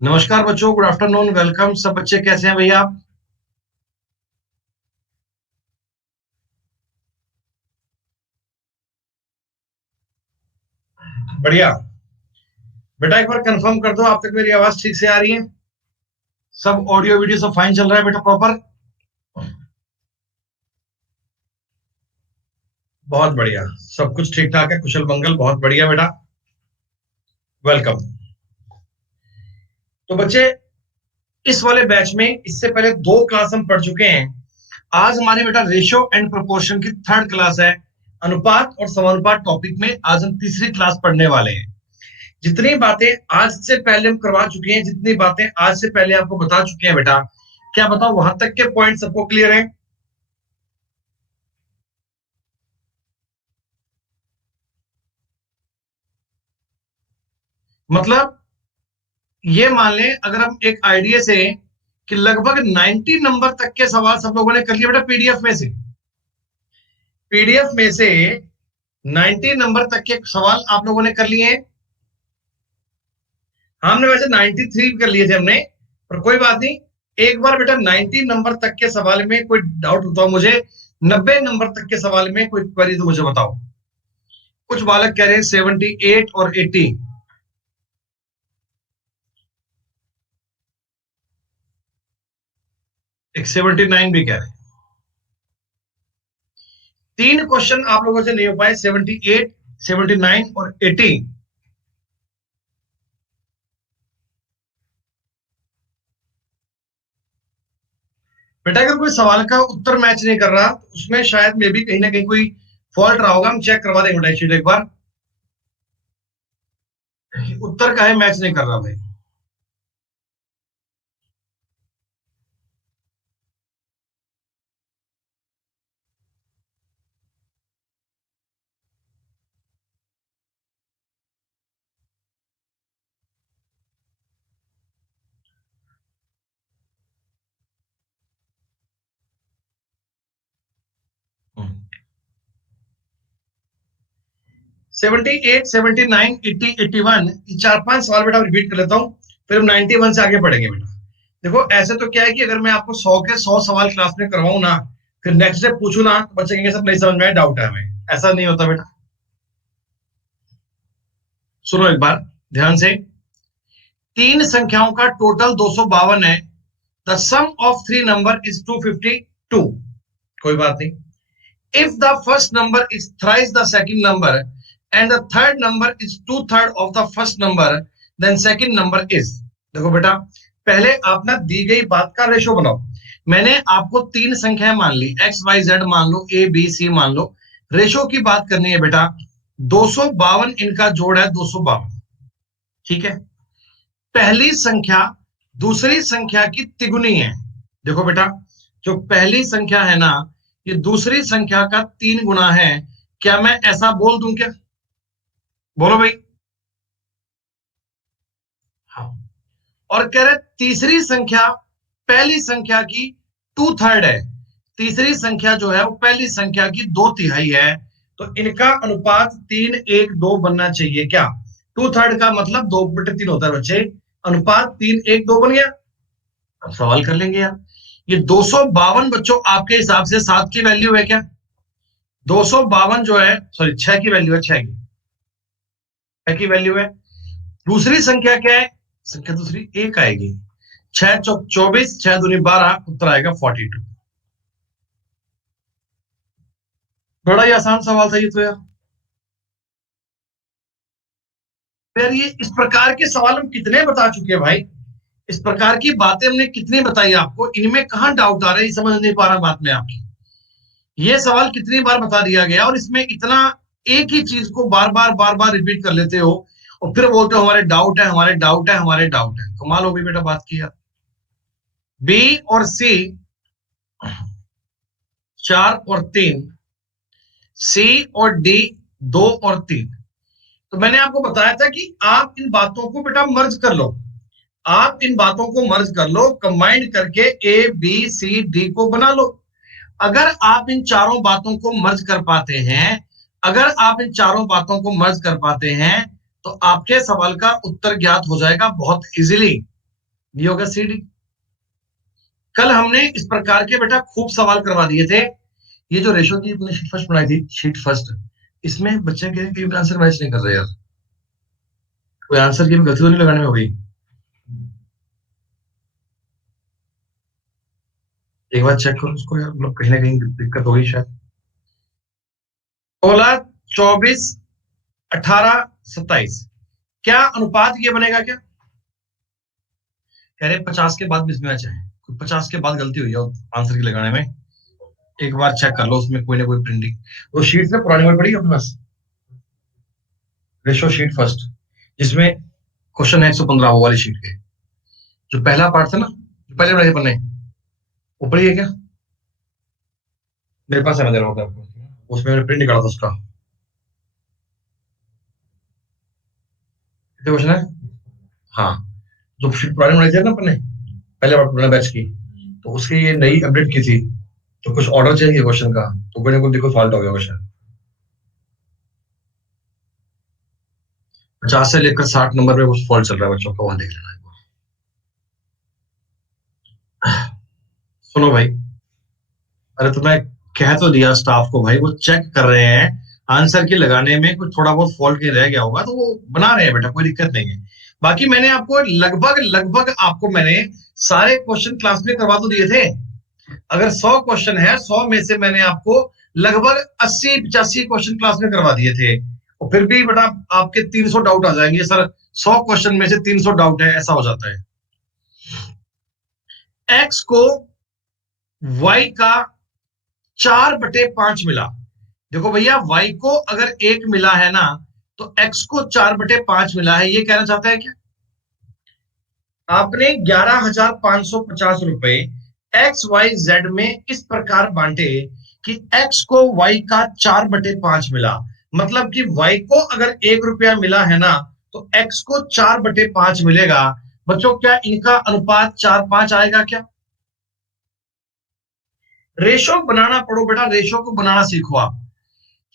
नमस्कार बच्चों, good afternoon, welcome. सब बच्चे कैसे हैं भैया आप? बढ़िया। बेटा एक बार कंफर्म कर दो, आप तक मेरी आवाज ठीक से आ रही है? सब ऑडियो वीडियो सब फाइन चल रहा है बेटा, प्रॉपर? बहुत बढ़िया। सब कुछ ठीक ठाक है, कुशल मंगल, बहुत बढ़िया बेटा। वेलकम। तो बच्चे, इस वाले बैच में इससे पहले दो क्लास हम पढ़ चुके हैं। आज हमारी बेटा रेशियो एंड प्रोपोर्शन की थर्ड क्लास है। अनुपात और समानुपात टॉपिक में आज हम तीसरी क्लास पढ़ने वाले हैं। जितनी बातें आज से पहले हम करवा चुके हैं, जितनी बातें आज से पहले आपको बता चुके हैं बेटा, क्या बताओ वहां तक के पॉइंट सबको क्लियर है? मतलब ये मान लें, अगर हम एक आइडिया से कि लगभग 90 नंबर तक के सवाल सब लोगों ने कर लिए बेटा पीडीएफ में से। पीडीएफ में से 90 नंबर तक के सवाल आप लोगों ने कर लिए हैं। हमने वैसे 93 कर लिए थे हमने, पर कोई बात नहीं। एक बार बेटा 90 नंबर तक के सवाल में कोई डाउट होता हो मुझे, 90 नंबर तक के सवाल में कोई क्वेरी तो मुझे बताओ। कुछ बालक कह रहे हैं 78 और 80। एक 79 भी कह रहे हैं। तीन क्वेश्चन आप लोगों से नहीं हो पाए, 78, 79 और 80। बेटा अगर कोई सवाल का उत्तर मैच नहीं कर रहा तो उसमें शायद मे भी कहीं ना कहीं कोई फॉल्ट रहा होगा। हम चेक करवा देंगे बेटा शीट एक बार। उत्तर का है मैच नहीं कर रहा भाई। 78, 79, 80, 81, ये चार पांच सवाल बेटा रिपीट कर लेता हूँ, फिर हम 91 से आगे बढ़ेंगे बेटा। देखो ऐसे तो क्या है कि अगर मैं आपको 100 के 100 सवाल क्लास में करवाऊं ना, फिर नेक्स्ट डे पूछू ना तो बच्चे कहेंगे सब नहीं समझ में आया, डाउट है हमें। ऐसा नहीं होता बेटा। सुनो एक बार ध्यान से। तीन संख्याओं का टोटल 252 है। The sum of three number is 252। कोई बात नहीं। If the first number is thrice the second number and the third number is two-third of the first number, then second number is। देखो बेटा, पहले आप ना दी गई बात का रेशो बनाओ। मैंने आपको तीन संख्याएं मान ली, एक्स वाई जेड मान लो, ए बी सी मान लो। रेशो की बात करनी है बेटा। 252 इनका जोड़ है, 252। ठीक है। पहली संख्या दूसरी संख्या की तिगुनी है। देखो बेटा, जो पहली संख्या है ना, ये दूसरी संख्या का 3 गुना है। क्या मैं ऐसा बोल दूं क्या? बोलो भाई। हाँ। और कह रहे तीसरी संख्या पहली संख्या की 2/3 है। तीसरी संख्या जो है वो पहली संख्या की 2/3 है। तो इनका अनुपात 3:1:2 बनना चाहिए क्या? 2/3 का मतलब 2/3 होता है बच्चे। अनुपात 3:1:2 बन गया। अब सवाल कर लेंगे यार, ये 252 बच्चों आपके हिसाब से 7 की वैल्यू है क्या? 252 जो है, सॉरी 6 की वैल्यू है, 6 की, 6 की वैल्यू है। दूसरी संख्या क्या है? संख्या दूसरी एक आएगी। 6 चौक 24, 6 दूनी 12, उत्तर आएगा 42। बड़ा ही आसान सवाल था ये तो यार। यार ये इस प्रकार के सवाल हम कितने बता चुके हैं भाई। इस प्रकार की बातें हमने कितनी बताई आपको, इनमें कहां डाउट आ रहा है समझ नहीं पा रहा बात में आपकी। ये सवाल कितनी बार बता दिया गया और इसमें इतना एक ही चीज को बार बार रिपीट कर लेते हो और फिर बोलते हो हमारे डाउट है, हमारे डाउट है, हमारे डाउट है। कमाल हो गई बेटा बात की यार। बी और सी 4 और 3, सी और डी 2 और 3। तो मैंने आपको बताया था कि आप इन बातों को बेटा मर्ज कर लो। आप इन बातों को मर्ज कर लो, कंबाइंड करके ए बी सी डी को बना लो। अगर आप इन चारों बातों को मर्ज कर पाते हैं, अगर आप इन चारों बातों को मर्ज कर पाते हैं, तो आपके सवाल का उत्तर ज्ञात हो जाएगा बहुत इजीली। ये होगा सी डी। कल हमने इस प्रकार के बेटा खूब सवाल करवा दिए थे। ये जो रेशो की अपने शीट फर्स्ट बनाई थी, शीट फर्स्ट, इसमें बच्चे कह रहे हैं आंसर मैच नहीं कर रहे यार, कोई आंसर की गलती तो नहीं लगाने में हो गई। एक बार चेक करो उसको यार, मतलब कहीं ना कहीं दिक्कत हो गई शायद। 16, 24, 18, 27, क्या अनुपात ये बनेगा क्या? कह रहे 50 के बाद मिसमैच है, 50 के बाद गलती हुई है आंसर की लगाने में। एक बार चेक कर लो उसमें कोई ना कोई प्रिंटिंग। वो शीट से पुरानी वाली पड़ी है अपने पास, रेशो शीट फर्स्ट, जिसमें क्वेश्चन है 115 वो वाली शीट के, जो पहला पार्ट था ना, जो पहले बनाए थे पन्ने, वो पड़ी है क्या? मेरे पास है, मैं दे रहा हूँ आपको, उसमें मैंने प्रिंट निकाला था उसका। कितने क्वेश्चन है? हाँ, जो शीट पुरानी बनाई थी ना अपने, पहले बार पुराने बैच की, तो उसकी ये नई अपडेट की थी, तो कुछ ऑर्डर चेंज किया क्वेश्चन का, तो कोई ना कोई देखो फॉल्ट हो गया क्वेश्चन। 50 से लेकर 60 नंबर में कुछ फॉल्ट चल रहा है बच्चों का, वहां देख लेना एक बार। सुनो भाई, अरे तो मैं कह तो दिया स्टाफ को भाई, वो चेक कर रहे हैं, आंसर की लगाने में कुछ थोड़ा बहुत फॉल्ट के रह गया होगा तो वो बना रहे हैं बेटा, कोई दिक्कत नहीं है। बाकी मैंने आपको लगभग लगभग आपको मैंने सारे क्वेश्चन क्लास में करवा तो दिए थे। अगर 100 क्वेश्चन है, 100 में से मैंने आपको लगभग 80-85 क्वेश्चन क्लास में करवा दिए थे, और फिर भी बेटा आपके 300 डाउट आ जाएंगे सर, 100 क्वेश्चन में से 300 डाउट है, ऐसा हो जाता है। एक्स को वाई का 4/5 मिला। देखो भैया, वाई को अगर 1 मिला है ना, तो एक्स को 4/5 मिला है, ये कहना चाहता है क्या? आपने 11,550 रुपए एक्स वाई जेड में इस प्रकार बांटे कि एक्स को वाई का 4/5 मिला, मतलब कि वाई को अगर 1 रुपया मिला है ना, तो एक्स को 4/5 मिलेगा। बच्चों, क्या इनका अनुपात 4-5 आएगा क्या? रेशो बनाना पड़ो बेटा, रेशो को बनाना सीखो आप।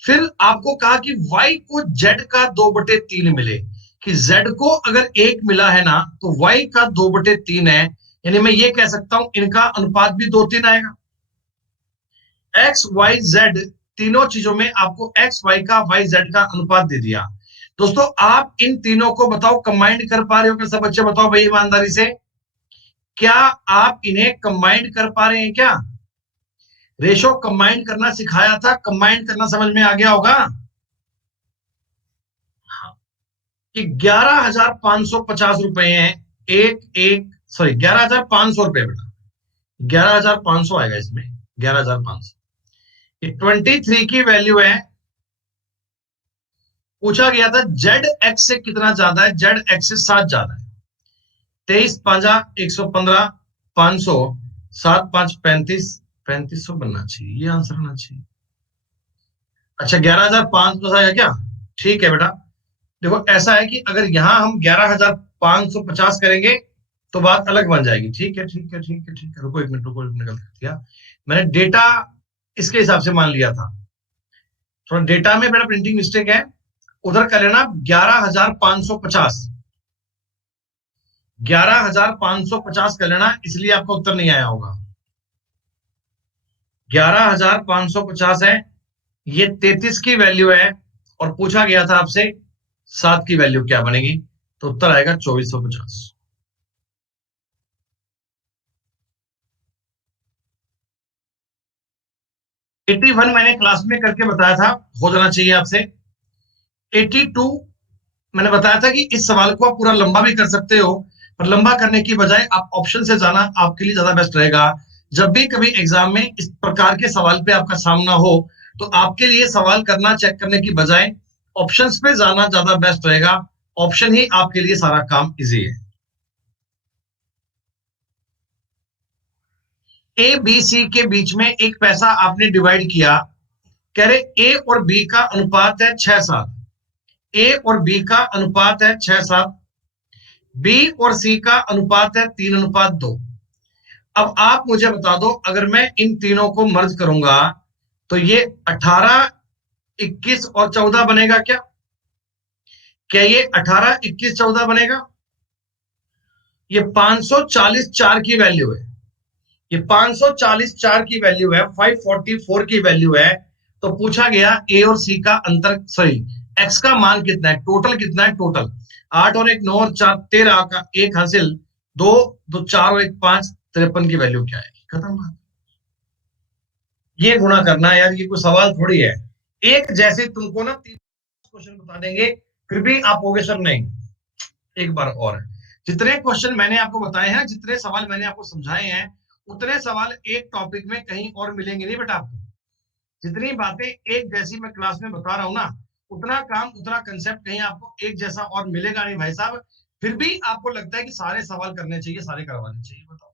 फिर आपको कहा कि y को z का 2/3 मिले, कि z को अगर 1 मिला है ना, तो y का 2/3 है, यानी मैं ये कह सकता हूं इनका अनुपात भी 2-3 आएगा। x y z तीनों चीजों में आपको x y का y z का अनुपात दे दिया। दोस्तों, आप इन तीनों को बताओ कंबाइंड कर पा रहे हो क्या? सब बच्चे बताओ भाई ईमानदारी से, क्या आप इन्हें कंबाइंड कर पा रहे हैं क्या? रेशो कंबाइंड करना सिखाया था, कंबाइंड करना समझ में आ गया होगा कि 11,550 रुपए हैं, एक एक सॉरी 11,500 रुपए बेटा, 11,500 आएगा इसमें, 11,500। ये 23 की वैल्यू है। पूछा गया था जेड एक्स से कितना ज्यादा है, जेड एक्स से 7 ज्यादा है। 23×5 115, 500, 7×5 35, 3500 बनना चाहिए, ये आंसर होना चाहिए। अच्छा, 11,500 आएगा क्या? ठीक है बेटा। देखो ऐसा है कि अगर यहां हम 11,550 करेंगे तो बात अलग बन जाएगी। ठीक है, ठीक है, ठीक है, ठीक है, रुको 1 मिनट, रुको 1 मिनट, गलत कर दिया मैंने, डेटा इसके हिसाब से मान लिया था, थोड़ा डेटा में मेरा प्रिंटिंग मिस्टेक है, उधर कर लेना 11,550, 11,550 कर लेना, इसलिए आपका उत्तर नहीं आया होगा। 11,550 है, ये 33 की वैल्यू है, और पूछा गया था आपसे 7 की वैल्यू क्या बनेगी, तो उत्तर आएगा 2450। 81 मैंने क्लास में करके बताया था, हो जाना चाहिए आपसे। 82 मैंने बताया था कि इस सवाल को आप पूरा लंबा भी कर सकते हो, पर लंबा करने की बजाय आप ऑप्शन से जाना आपके लिए ज्यादा बेस्ट रहेगा। जब भी कभी एग्जाम में इस प्रकार के सवाल पे आपका सामना हो, तो आपके लिए सवाल करना चेक करने की बजाय ऑप्शंस पे जाना ज्यादा बेस्ट रहेगा। ऑप्शन ही आपके लिए सारा काम इजी है। ए बी सी के बीच में एक पैसा आपने डिवाइड किया, कह रहे ए और बी का अनुपात है 6-7, ए और बी का अनुपात है 6-7, बी और सी का अनुपात है 3:2। अब आप मुझे बता दो, अगर मैं इन तीनों को मर्ज करूंगा तो ये 18, 21 और 14 बनेगा क्या? क्या ये 18, 21, 14 बनेगा? ये 540 4 की वैल्यू है, ये 540 4 की वैल्यू है, 544 की वैल्यू है। तो पूछा गया ए और सी का अंतर, सॉरी एक्स का मान कितना है, टोटल कितना है, टोटल 8 और 1 9 और 4 13 का एक हासिल, 2 2 4 और 1 5 53 की वैल्यू क्या है, खत्म बात। ये गुणा करना है यार, ये कोई सवाल थोड़ी है। एक जैसे तुमको ना 3 क्वेश्चन बता देंगे, फिर भी आप होगे सर नहीं। एक बार और, जितने क्वेश्चन मैंने आपको बताए हैं, जितने सवाल मैंने आपको समझाए हैं, उतने सवाल एक टॉपिक में कहीं और मिलेंगे नहीं बेटा आपको। जितनी बातें एक जैसी मैं क्लास में बता रहा हूं ना, उतना काम उतना कंसेप्ट कहीं आपको एक जैसा और मिलेगा नहीं भाई साहब। फिर भी आपको लगता है कि सारे सवाल करने चाहिए, सारे करवाने चाहिए, बताओ।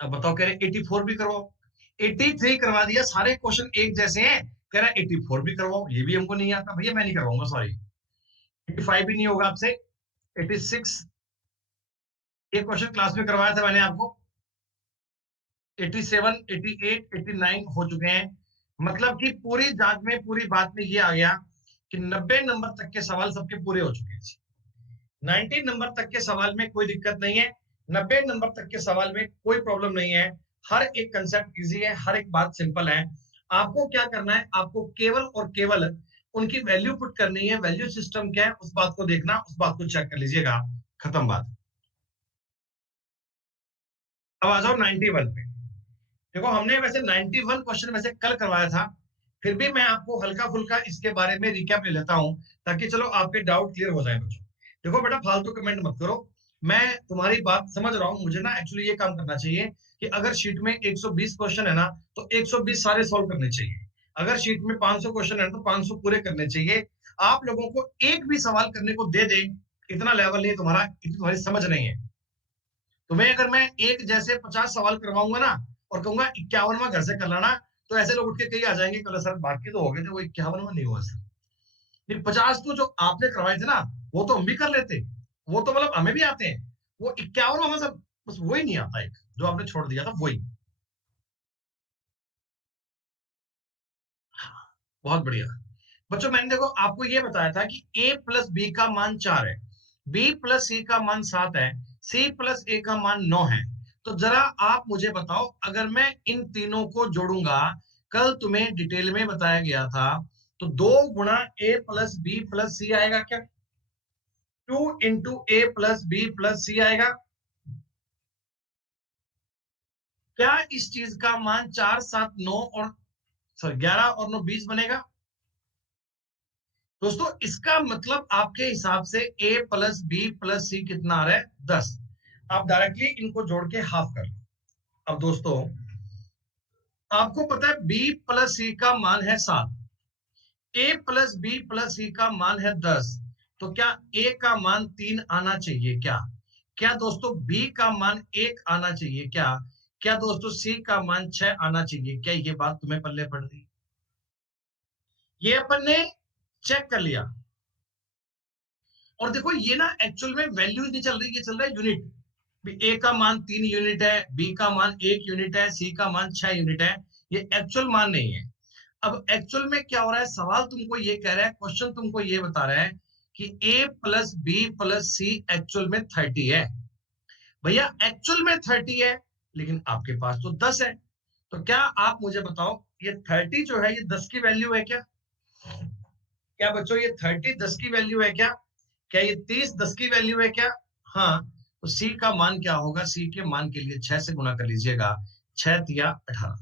अब बताओ, कह रहे 84 भी करवाओ, 83 करवा दिया, सारे क्वेश्चन एक जैसे हैं, कह रहा 84 भी करवाओ, ये भी हमको नहीं आता भैया, मैं नहीं करवाऊंगा सॉरी। 85 भी नहीं होगा आपसे, 86 एक क्वेश्चन क्लास में करवाया था मैंने आपको, 87 88 89 हो चुके हैं। मतलब कि पूरी जांच में, पूरी बात में ये आ गया कि 90 नंबर तक के सवाल सबके पूरे हो चुके हैं। 90 नंबर तक के सवाल में कोई दिक्कत नहीं है, 90 नंबर तक के सवाल में कोई प्रॉब्लम नहीं है। हर एक कंसेप्ट इजी है, हर एक बात सिंपल है। आपको क्या करना है, आपको केवल और केवल उनकी वैल्यू पुट करनी है, वैल्यू सिस्टम क्या है उस बात को देखना, उस बात को चेक कर लीजिएगा, खत्म बात। अब आ जाओ 91 पे। देखो हमने वैसे 91 क्वेश्चन वैसे कल करवाया था, फिर भी मैं आपको हल्का फुल्का इसके बारे में रिकैप ले लेता हूं, ताकि चलो आपके डाउट क्लियर हो जाए बच्चों। देखो बेटा, फालतू कमेंट मत करो, मैं तुम्हारी बात समझ रहा हूँ, मुझे ना एक्चुअली ये काम करना चाहिए कि अगर शीट में 120 क्वेश्चन है ना, तो 120 सारे सॉल्व करने चाहिए। अगर शीट में 500 क्वेश्चन है तो 500 पूरे करने चाहिए। आप लोगों को एक भी सवाल करने को दे दे, इतना लेवल नहीं तुम्हारा, इतनी तुम्हारी समझ नहीं है। तुम्हें अगर मैं एक जैसे 50 सवाल करवाऊंगा ना, और कहूंगा 51वां घर से कर लाना, तो ऐसे लोग उठ के कहीं आ जाएंगे, कल सर बाकी तो हो गए थे, वो 51वां नहीं हुआ सर। ये 50 तो जो आपने करवाए थे ना, वो तो हम भी कर लेते, वो तो मतलब हमें भी आते हैं। वो 51वां मतलब बस वही नहीं आता, एक जो आपने छोड़ दिया था वही। बहुत बढ़िया बच्चों, मैंने देखो आपको ये बताया था कि a प्लस बी का मान 4 है, b प्लस सी का मान 7 है, c प्लस a का मान 9 है। तो जरा आप मुझे बताओ, अगर मैं इन तीनों को जोड़ूंगा, कल तुम्हें डिटेल में बताया गया था, तो 2 गुणा a plus B plus C आएगा क्या, 2 into a plus B plus C आएगा। क्या इस चीज का मान 4 7 9 और सॉरी 11 और 9 20 बनेगा। दोस्तों इसका मतलब आपके हिसाब से a प्लस बी प्लस सी कितना आ रहा है, 10। आप डायरेक्टली इनको जोड़ के हाफ कर लो। अब दोस्तों आपको पता है b प्लस सी का मान है 7, a प्लस बी प्लस सी का मान है 10, तो क्या a का मान 3 आना चाहिए क्या, क्या दोस्तों b का मान 1 आना चाहिए क्या, क्या दोस्तों c का मान 6 आना चाहिए क्या, ये बात तुम्हें पल्ले पड़ रही। ये अपन ने चेक कर लिया, और देखो ये ना एक्चुअल में वैल्यू नहीं चल रही, ये चल रहा है यूनिट। ए का मान 3 यूनिट है, बी का मान 1 यूनिट है, सी का मान 6 यूनिट है। ये एक्चुअल मान नहीं है। अब एक्चुअल में क्या हो रहा है, सवाल तुमको ये कह रहा है, क्वेश्चन तुमको ये बता रहा है कि A plus B plus C actual में 30 है। भैया एक्चुअल में 30 है, लेकिन आपके पास तो 10 है। तो क्या आप मुझे बताओ, ये 30 जो है ये 10 की वैल्यू है क्या, क्या बच्चों ये 30 10 की वैल्यू है क्या, क्या ये 30 10 की वैल्यू है क्या। हाँ, तो सी का मान क्या होगा, सी के मान के लिए 6 से गुना कर लीजिएगा, 6 तिया 18।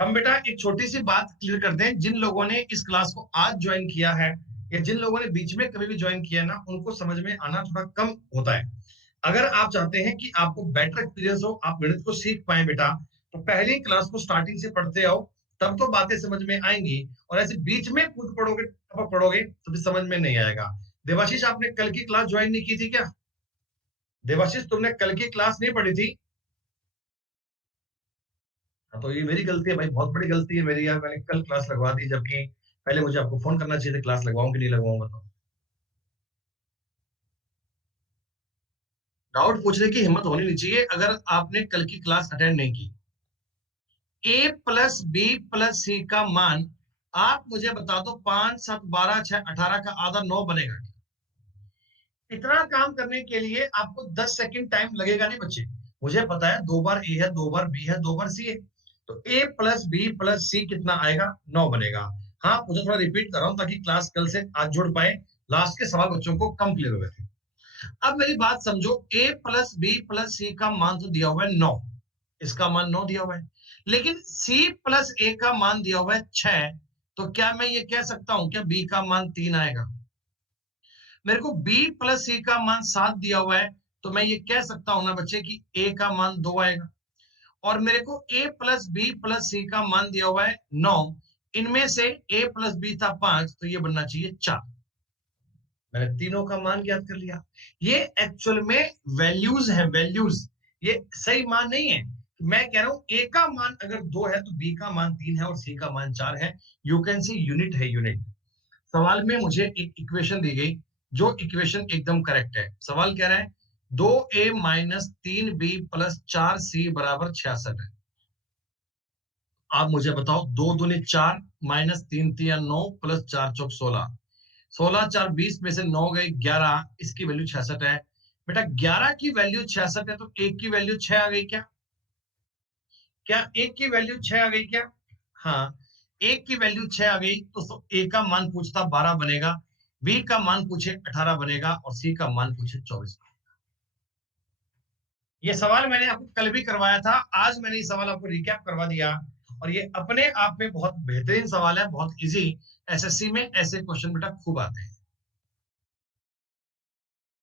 हम बेटा एक छोटी सी बात क्लियर कर दें, जिन लोगों ने इस क्लास को आज ज्वाइन किया है, या जिन लोगों ने बीच में कभी भी ज्वाइन किया है ना, उनको समझ में आना थोड़ा कम होता है। अगर आप चाहते हैं कि आपको बेटर एक्सपीरियंस हो, आप गणित को सीख पाए बेटा, तो पहली क्लास को स्टार्टिंग से पढ़ते आओ, तब तो बातें समझ में आएंगी। और ऐसे बीच में कूद पढ़ोगे, पढ़ोगे तो फिर समझ में नहीं आएगा। देवाशीष आपने कल की क्लास ज्वाइन नहीं की थी क्या, देवाशीष तुमने कल की क्लास नहीं पढ़ी थी। हाँ, तो ये मेरी गलती है भाई, बहुत बड़ी गलती है मेरी यार, मैंने कल क्लास लगवा दी, जबकि पहले मुझे आपको फोन करना चाहिए था, क्लास लगवाऊं कि नहीं लगवाऊं बताओ। डाउट पूछने की हिम्मत होनी नहीं चाहिए अगर आपने कल की क्लास अटेंड नहीं की। ए प्लस बी प्लस सी का मान, आप मुझे बता दो, 5 7 12 6 18 का आधा 9 बनेगा। इतना काम करने के लिए आपको 10 सेकंड टाइम लगेगा नहीं बच्चे। मुझे पता है 2 बार ए है, 2 बार बी है, 2 बार सी है, तो ए प्लस बी प्लस सी कितना आएगा? 9 बनेगा। हाँ, मुझे थोड़ा रिपीट कर रहा हूँ ताकि क्लास कल से आज जुड़ पाए। लास्ट के सवाल बच्चों को कम क्लियर हुए थे। अब मेरी बात समझो, ए प्लस बी प्लस सी का मान तो दिया हुआ है 9, इसका मान 9 दिया हुआ है, लेकिन सी प्लस ए का मान दिया हुआ है 6। तो क्या मैं ये कह सकता हूं क्या बी का मान 3 आएगा? मेरे को बी प्लस सी का मान 7 दिया हुआ है, तो मैं ये कह सकता हूं ना बच्चे कि ए का मान 2 आएगा। और मेरे को ए प्लस बी प्लस सी का मान दिया हुआ है 9, इनमें से ए प्लस बी था 5, तो ये बनना चाहिए 4। मैंने तीनों का मान ज्ञात कर लिया। ये एक्चुअल में वैल्यूज है, वैल्यूज, ये सही मान नहीं है। मैं कह रहा हूं ए का मान अगर 2 है तो बी का मान 3 है और सी का मान 4 है। यू कैन सी यूनिट है, यूनिट। सवाल में मुझे एक इक्वेशन दी गई, जो इक्वेशन एकदम करेक्ट है। सवाल कह रहा है 2a minus 3b plus 4c बराबर 66 है। आप मुझे बताओ, 2 दूनी 4 माइनस 3 3 9 प्लस 4 चौक 16, 16 4 20 में से 9 गए 11, इसकी वैल्यू 66 है। बेटा 11 की वैल्यू 66 है तो एक की वैल्यू 6 आ गई क्या? क्या एक की वैल्यू 6 आ गई क्या? हाँ, एक की वैल्यू 6 आ गई तो ए का मान पूछता 12 बनेगा, बी का मान पूछे 18 बनेगा और सी का मान पूछे 24। ये सवाल मैंने आपको कल भी करवाया था, आज मैंने ये सवाल आपको रिकैप करवा दिया। और ये अपने आप में बहुत बेहतरीन सवाल है, बहुत इजी। एसएससी में ऐसे क्वेश्चन बेटा खूब आते हैं।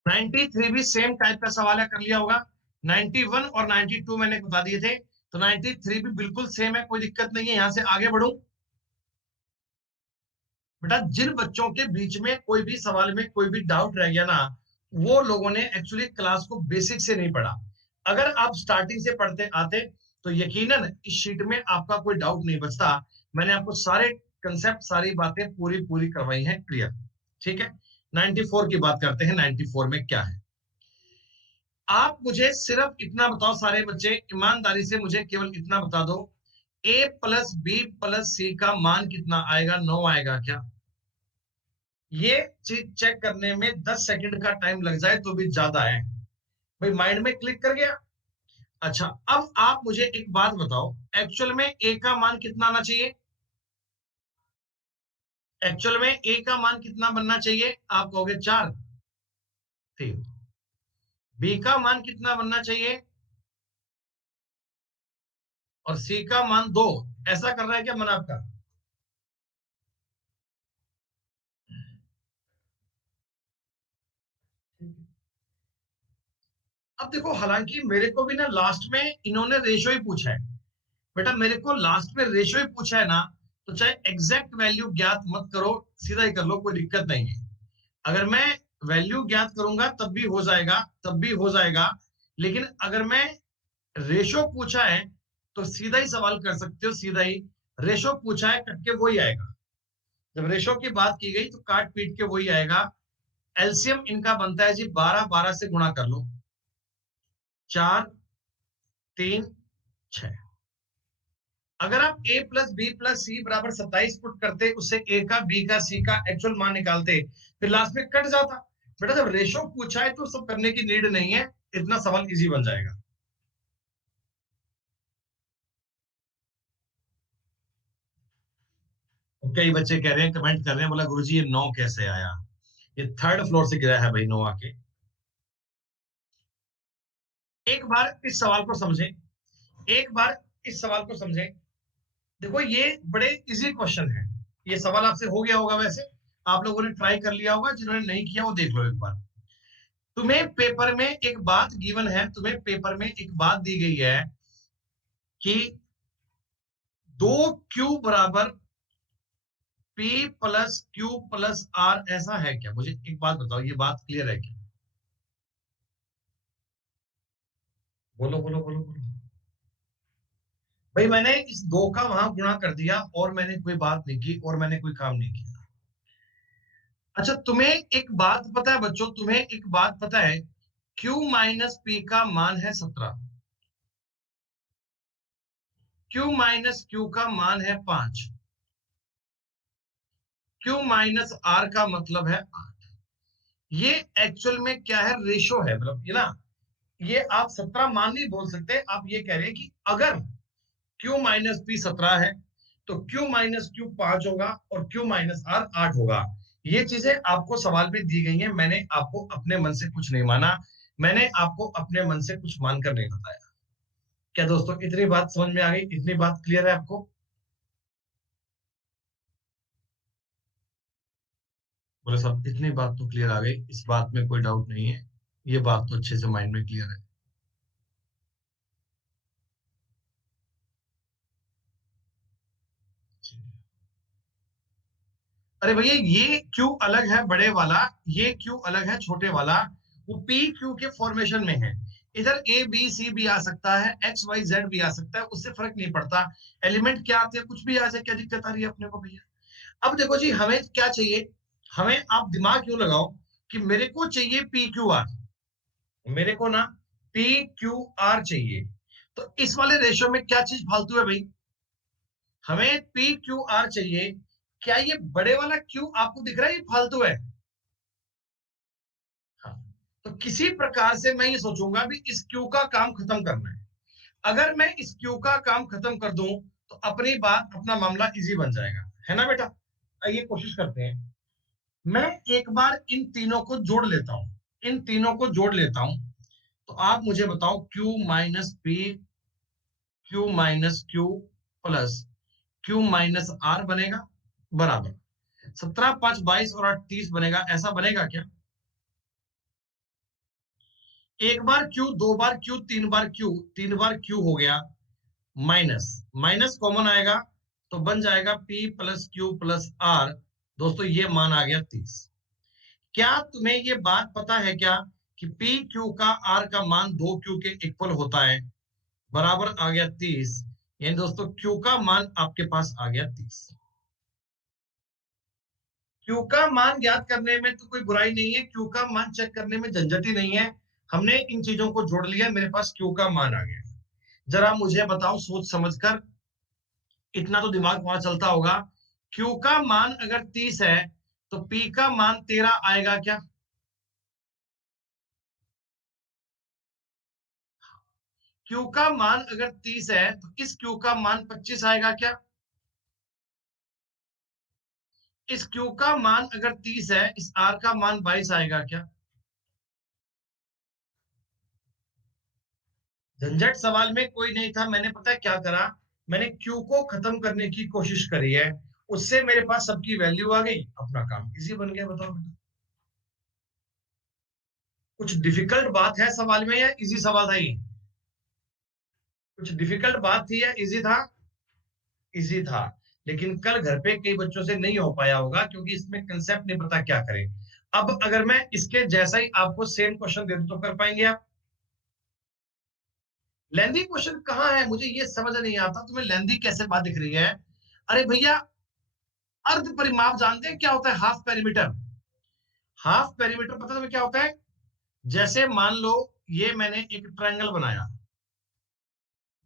93 भी सेम टाइप का सवाल है, कर लिया होगा। 91 और 92 मैंने बता दिए थे, तो 93 भी बिल्कुल सेम है, कोई दिक्कत नहीं है। यहां से आगे बढ़ू बेटा, जिन बच्चों के बीच में कोई भी सवाल में कोई भी डाउट रह गया ना, वो लोगों ने एक्चुअली क्लास को बेसिक से नहीं पढ़ा। अगर आप स्टार्टिंग से पढ़ते आते तो यकीनन इस शीट में आपका कोई डाउट नहीं बचता। मैंने आपको सारे कंसेप्ट, सारी बातें पूरी पूरी करवाई हैं क्लियर। ठीक है, 94 की बात करते हैं। 94 में क्या है, आप मुझे सिर्फ इतना बताओ सारे बच्चे, ईमानदारी से मुझे केवल इतना बता दो, ए प्लस बी प्लस सी का मान कितना आएगा? 9 आएगा क्या? ये चीज चेक करने में 10 सेकंड का टाइम लग जाए तो भी ज्यादा है। भाई माइंड में क्लिक कर गया? अच्छा, अब आप मुझे एक बात बताओ, एक्चुअल में ए का मान कितना आना चाहिए? एक्चुअल में ए का मान कितना बनना चाहिए? आप कहोगे 4। ठीक। बी का मान कितना बनना चाहिए? और सी का मान 2। ऐसा कर रहा है क्या मन आपका? अब देखो, हालांकि मेरे को भी ना लास्ट में इन्होंने रेशो ही पूछा है। बेटा मेरे को लास्ट में रेशो ही पूछा है ना, तो चाहे एग्जैक्ट वैल्यू ज्ञात मत करो, सीधा ही कर लो, कोई दिक्कत नहीं है। अगर मैं वैल्यू ज्ञात करूंगा तब भी हो जाएगा, तब भी हो जाएगा। लेकिन अगर मैं रेशो पूछा है तो सीधा ही सवाल कर सकते हो, सीधा ही। रेशो पूछा है, कट के वही आएगा। जब रेशो की बात की गई तो काट पीट के वही आएगा। एलसीएम इनका बनता है जी 12, 12 से गुणा कर लो, 4 3 6। अगर आप a प्लस बी प्लस सी बराबर 27 पुट करते, उससे a का b का c का एक्चुअल मान निकालते, फिर लास्ट में कट जाता। बेटा जब रेशो पूछा है तो सब करने की नीड नहीं है, इतना सवाल इजी बन जाएगा। तो कई बच्चे कह रहे हैं, कमेंट कर रहे हैं, बोला गुरुजी ये 9 कैसे आया? ये थर्ड फ्लोर से गिरा है भाई 9 आके। एक बार इस सवाल को समझें, एक बार इस सवाल को समझें। देखो ये बड़े इजी क्वेश्चन है। ये सवाल आपसे हो गया होगा, वैसे आप लोगों ने ट्राई कर लिया होगा, जिन्होंने नहीं किया वो देख लो एक बार। तुम्हें पेपर में एक बात गिवन है, तुम्हें पेपर में एक बात दी गई है कि 2q बराबर p plus q plus r, ऐसा है क्या? मुझे एक बात बताओ, ये बात क्लियर है क्या? बोलो बोलो बोलो बोलो। भाई मैंने इस 2 का वहां गुणा कर दिया और मैंने कोई बात नहीं की और मैंने कोई काम नहीं किया। अच्छा, तुम्हें एक बात पता है बच्चों, तुम्हें एक बात पता है, q माइनस p का मान है 17, q माइनस q का मान है 5, q माइनस r का मतलब है 8। ये एक्चुअल में क्या है, रेशो है, मतलब ये ना, ये आप 17 मान नहीं बोल सकते, आप ये कह रहे हैं कि अगर Q माइनस पी 17 है तो Q माइनस क्यू 5 होगा और Q माइनस आर 8 होगा। ये चीजें आपको सवाल में दी गई हैं, मैंने आपको अपने मन से कुछ नहीं माना, मैंने आपको अपने मन से कुछ मानकर नहीं बताया। क्या दोस्तों इतनी बात समझ में आ गई, इतनी बात क्लियर है आपको? बोले साहब इतनी बात तो क्लियर आ गई, इस बात में कोई डाउट नहीं है, ये बात तो अच्छे से माइंड में क्लियर है। अरे भैया ये क्यू अलग है बड़े वाला, ये क्यू अलग है छोटे वाला, वो पी क्यू के फॉर्मेशन में है। इधर ए बी सी भी आ सकता है, एक्स वाई जेड भी आ सकता है, उससे फर्क नहीं पड़ता। एलिमेंट क्या आते हैं, कुछ भी आ जाए, क्या दिक्कत आ रही है अपने को भैया? अब देखो जी, हमें क्या चाहिए, हमें आप दिमाग क्यों लगाओ कि मेरे को चाहिए पी क्यू आर, मेरे को ना पी क्यू आर चाहिए। तो इस वाले रेशियो में क्या चीज फालतू है भाई? हमें पी क्यू आर चाहिए। क्या ये बड़े वाला क्यू आपको दिख रहा है, ये फालतू है? हाँ। तो किसी प्रकार से मैं ये सोचूंगा भी इस क्यू का काम खत्म करना है। अगर मैं इस क्यू का काम खत्म कर दूं तो अपनी बात, अपना मामला इजी बन जाएगा, है ना बेटा? आइए कोशिश करते हैं। मैं एक बार इन तीनों को जोड़ लेता हूं, इन तीनों को जोड़ लेता हूं। तो आप मुझे बताओ, Q minus P, Q minus Q plus Q minus R बनेगा बराबर 17 5 22 और 8 30 बनेगा, ऐसा बनेगा क्या? एक बार क्यू, दो बार क्यू, तीन बार क्यू, तीन बार क्यू हो गया, माइनस माइनस कॉमन आएगा तो बन जाएगा P plus Q plus R. दोस्तों ये मान आ गया 30। क्या तुम्हें ये बात पता है क्या कि पी क्यू का आर का मान दो क्यू के इक्वल होता है, बराबर आ गया 30। यानी दोस्तों क्यू का मान आपके पास आ गया 30। क्यू का मान ज्ञात करने में तो कोई बुराई नहीं है, क्यू का मान चेक करने में झंझट ही नहीं है। हमने इन चीजों को जोड़ लिया, मेरे पास क्यू का मान आ गया। जरा मुझे बताओ सोच समझकर, इतना तो दिमाग वहां चलता होगा, क्यू का मान अगर 30 है तो पी का मान 13 आएगा क्या? क्यू का मान अगर 30 है तो इस क्यू का मान 25 आएगा क्या? इस क्यू का मान अगर 30 है, इस आर का मान 22 आएगा क्या? झंझट सवाल में कोई नहीं था, मैंने पता है क्या करा, मैंने क्यू को खत्म करने की कोशिश करी है, उससे मेरे पास सबकी वैल्यू आ गई, अपना काम इजी बन गया। बताओ बेटा, कुछ डिफिकल्ट बात है सवाल में या इजी सवाल था ये? कुछ डिफिकल्ट बात थी या इजी था? इजी था। लेकिन कल घर पे कई बच्चों से नहीं हो पाया होगा क्योंकि इसमें कंसेप्ट नहीं पता क्या करें। अब अगर मैं इसके जैसा ही आपको सेम क्वेश्चन दे दूं तो कर पाएंगे आप? लेंदी क्वेश्चन कहाँ है, मुझे ये समझ नहीं आता, तुम्हें लेंदी कैसे बात दिख रही है? अरे भैया, अर्ध परिमाप जानते हैं क्या होता है? Half perimeter. हाफ पेरीमीटर पता है तुम्हें क्या होता है? जैसे मान लो ये मैंने एक ट्रायंगल बनाया,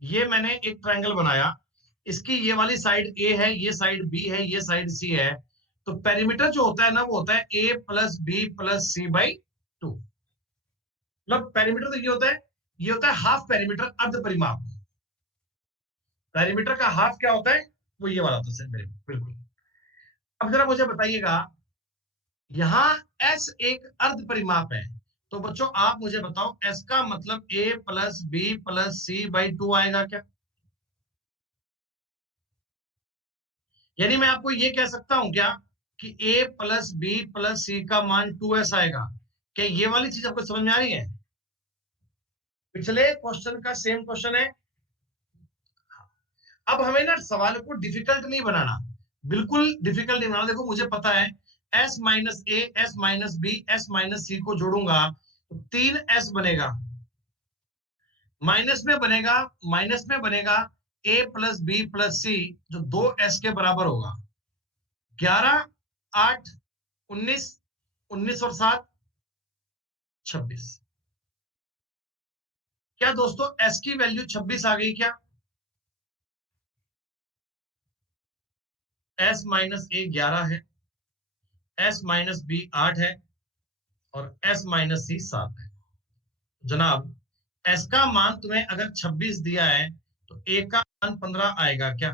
ये मैंने एक ट्रायंगल बनाया, इसकी ये वाली साइड ए है, ये साइड बी है, ये साइड सी है। तो पेरीमीटर जो होता है ना, वो होता है A plus B plus C by 2। मतलब पेरीमीटर तो ये होता है, ये होता है हाफ पेरीमीटर, अर्ध परिमाप। पेरीमीटर का हाफ क्या होता है? वो ये वाला होता है, बिल्कुल। अब जरा मुझे बताइएगा, यहां एस एक अर्ध परिमाप है, तो बच्चों आप मुझे बताओ एस का मतलब A plus B plus C by 2 आएगा क्या? यानी मैं आपको ये कह सकता हूं क्या कि ए प्लस बी प्लस सी का मान 2s आएगा? क्या ये वाली चीज आपको समझ में आ रही है? पिछले क्वेश्चन का सेम क्वेश्चन है। अब हमें ना सवाल को डिफिकल्ट नहीं बनाना, बिल्कुल डिफिकल्ट नहीं बनाना। देखो मुझे पता है, S minus A, S minus B, S minus C को जोड़ूंगा तो 3s बनेगा, माइनस में बनेगा, माइनस में बनेगा ए प्लस बी प्लस सी, जो 2s के बराबर होगा। 11 8 19, 19 और 7 26। क्या दोस्तों s की वैल्यू 26 आ गई क्या? s माइनस ए 11 है, s माइनस बी 8 है, और s माइनस सी 7 है। जनाब s का मान तुम्हें अगर 26 दिया है तो a का मान 15 आएगा क्या?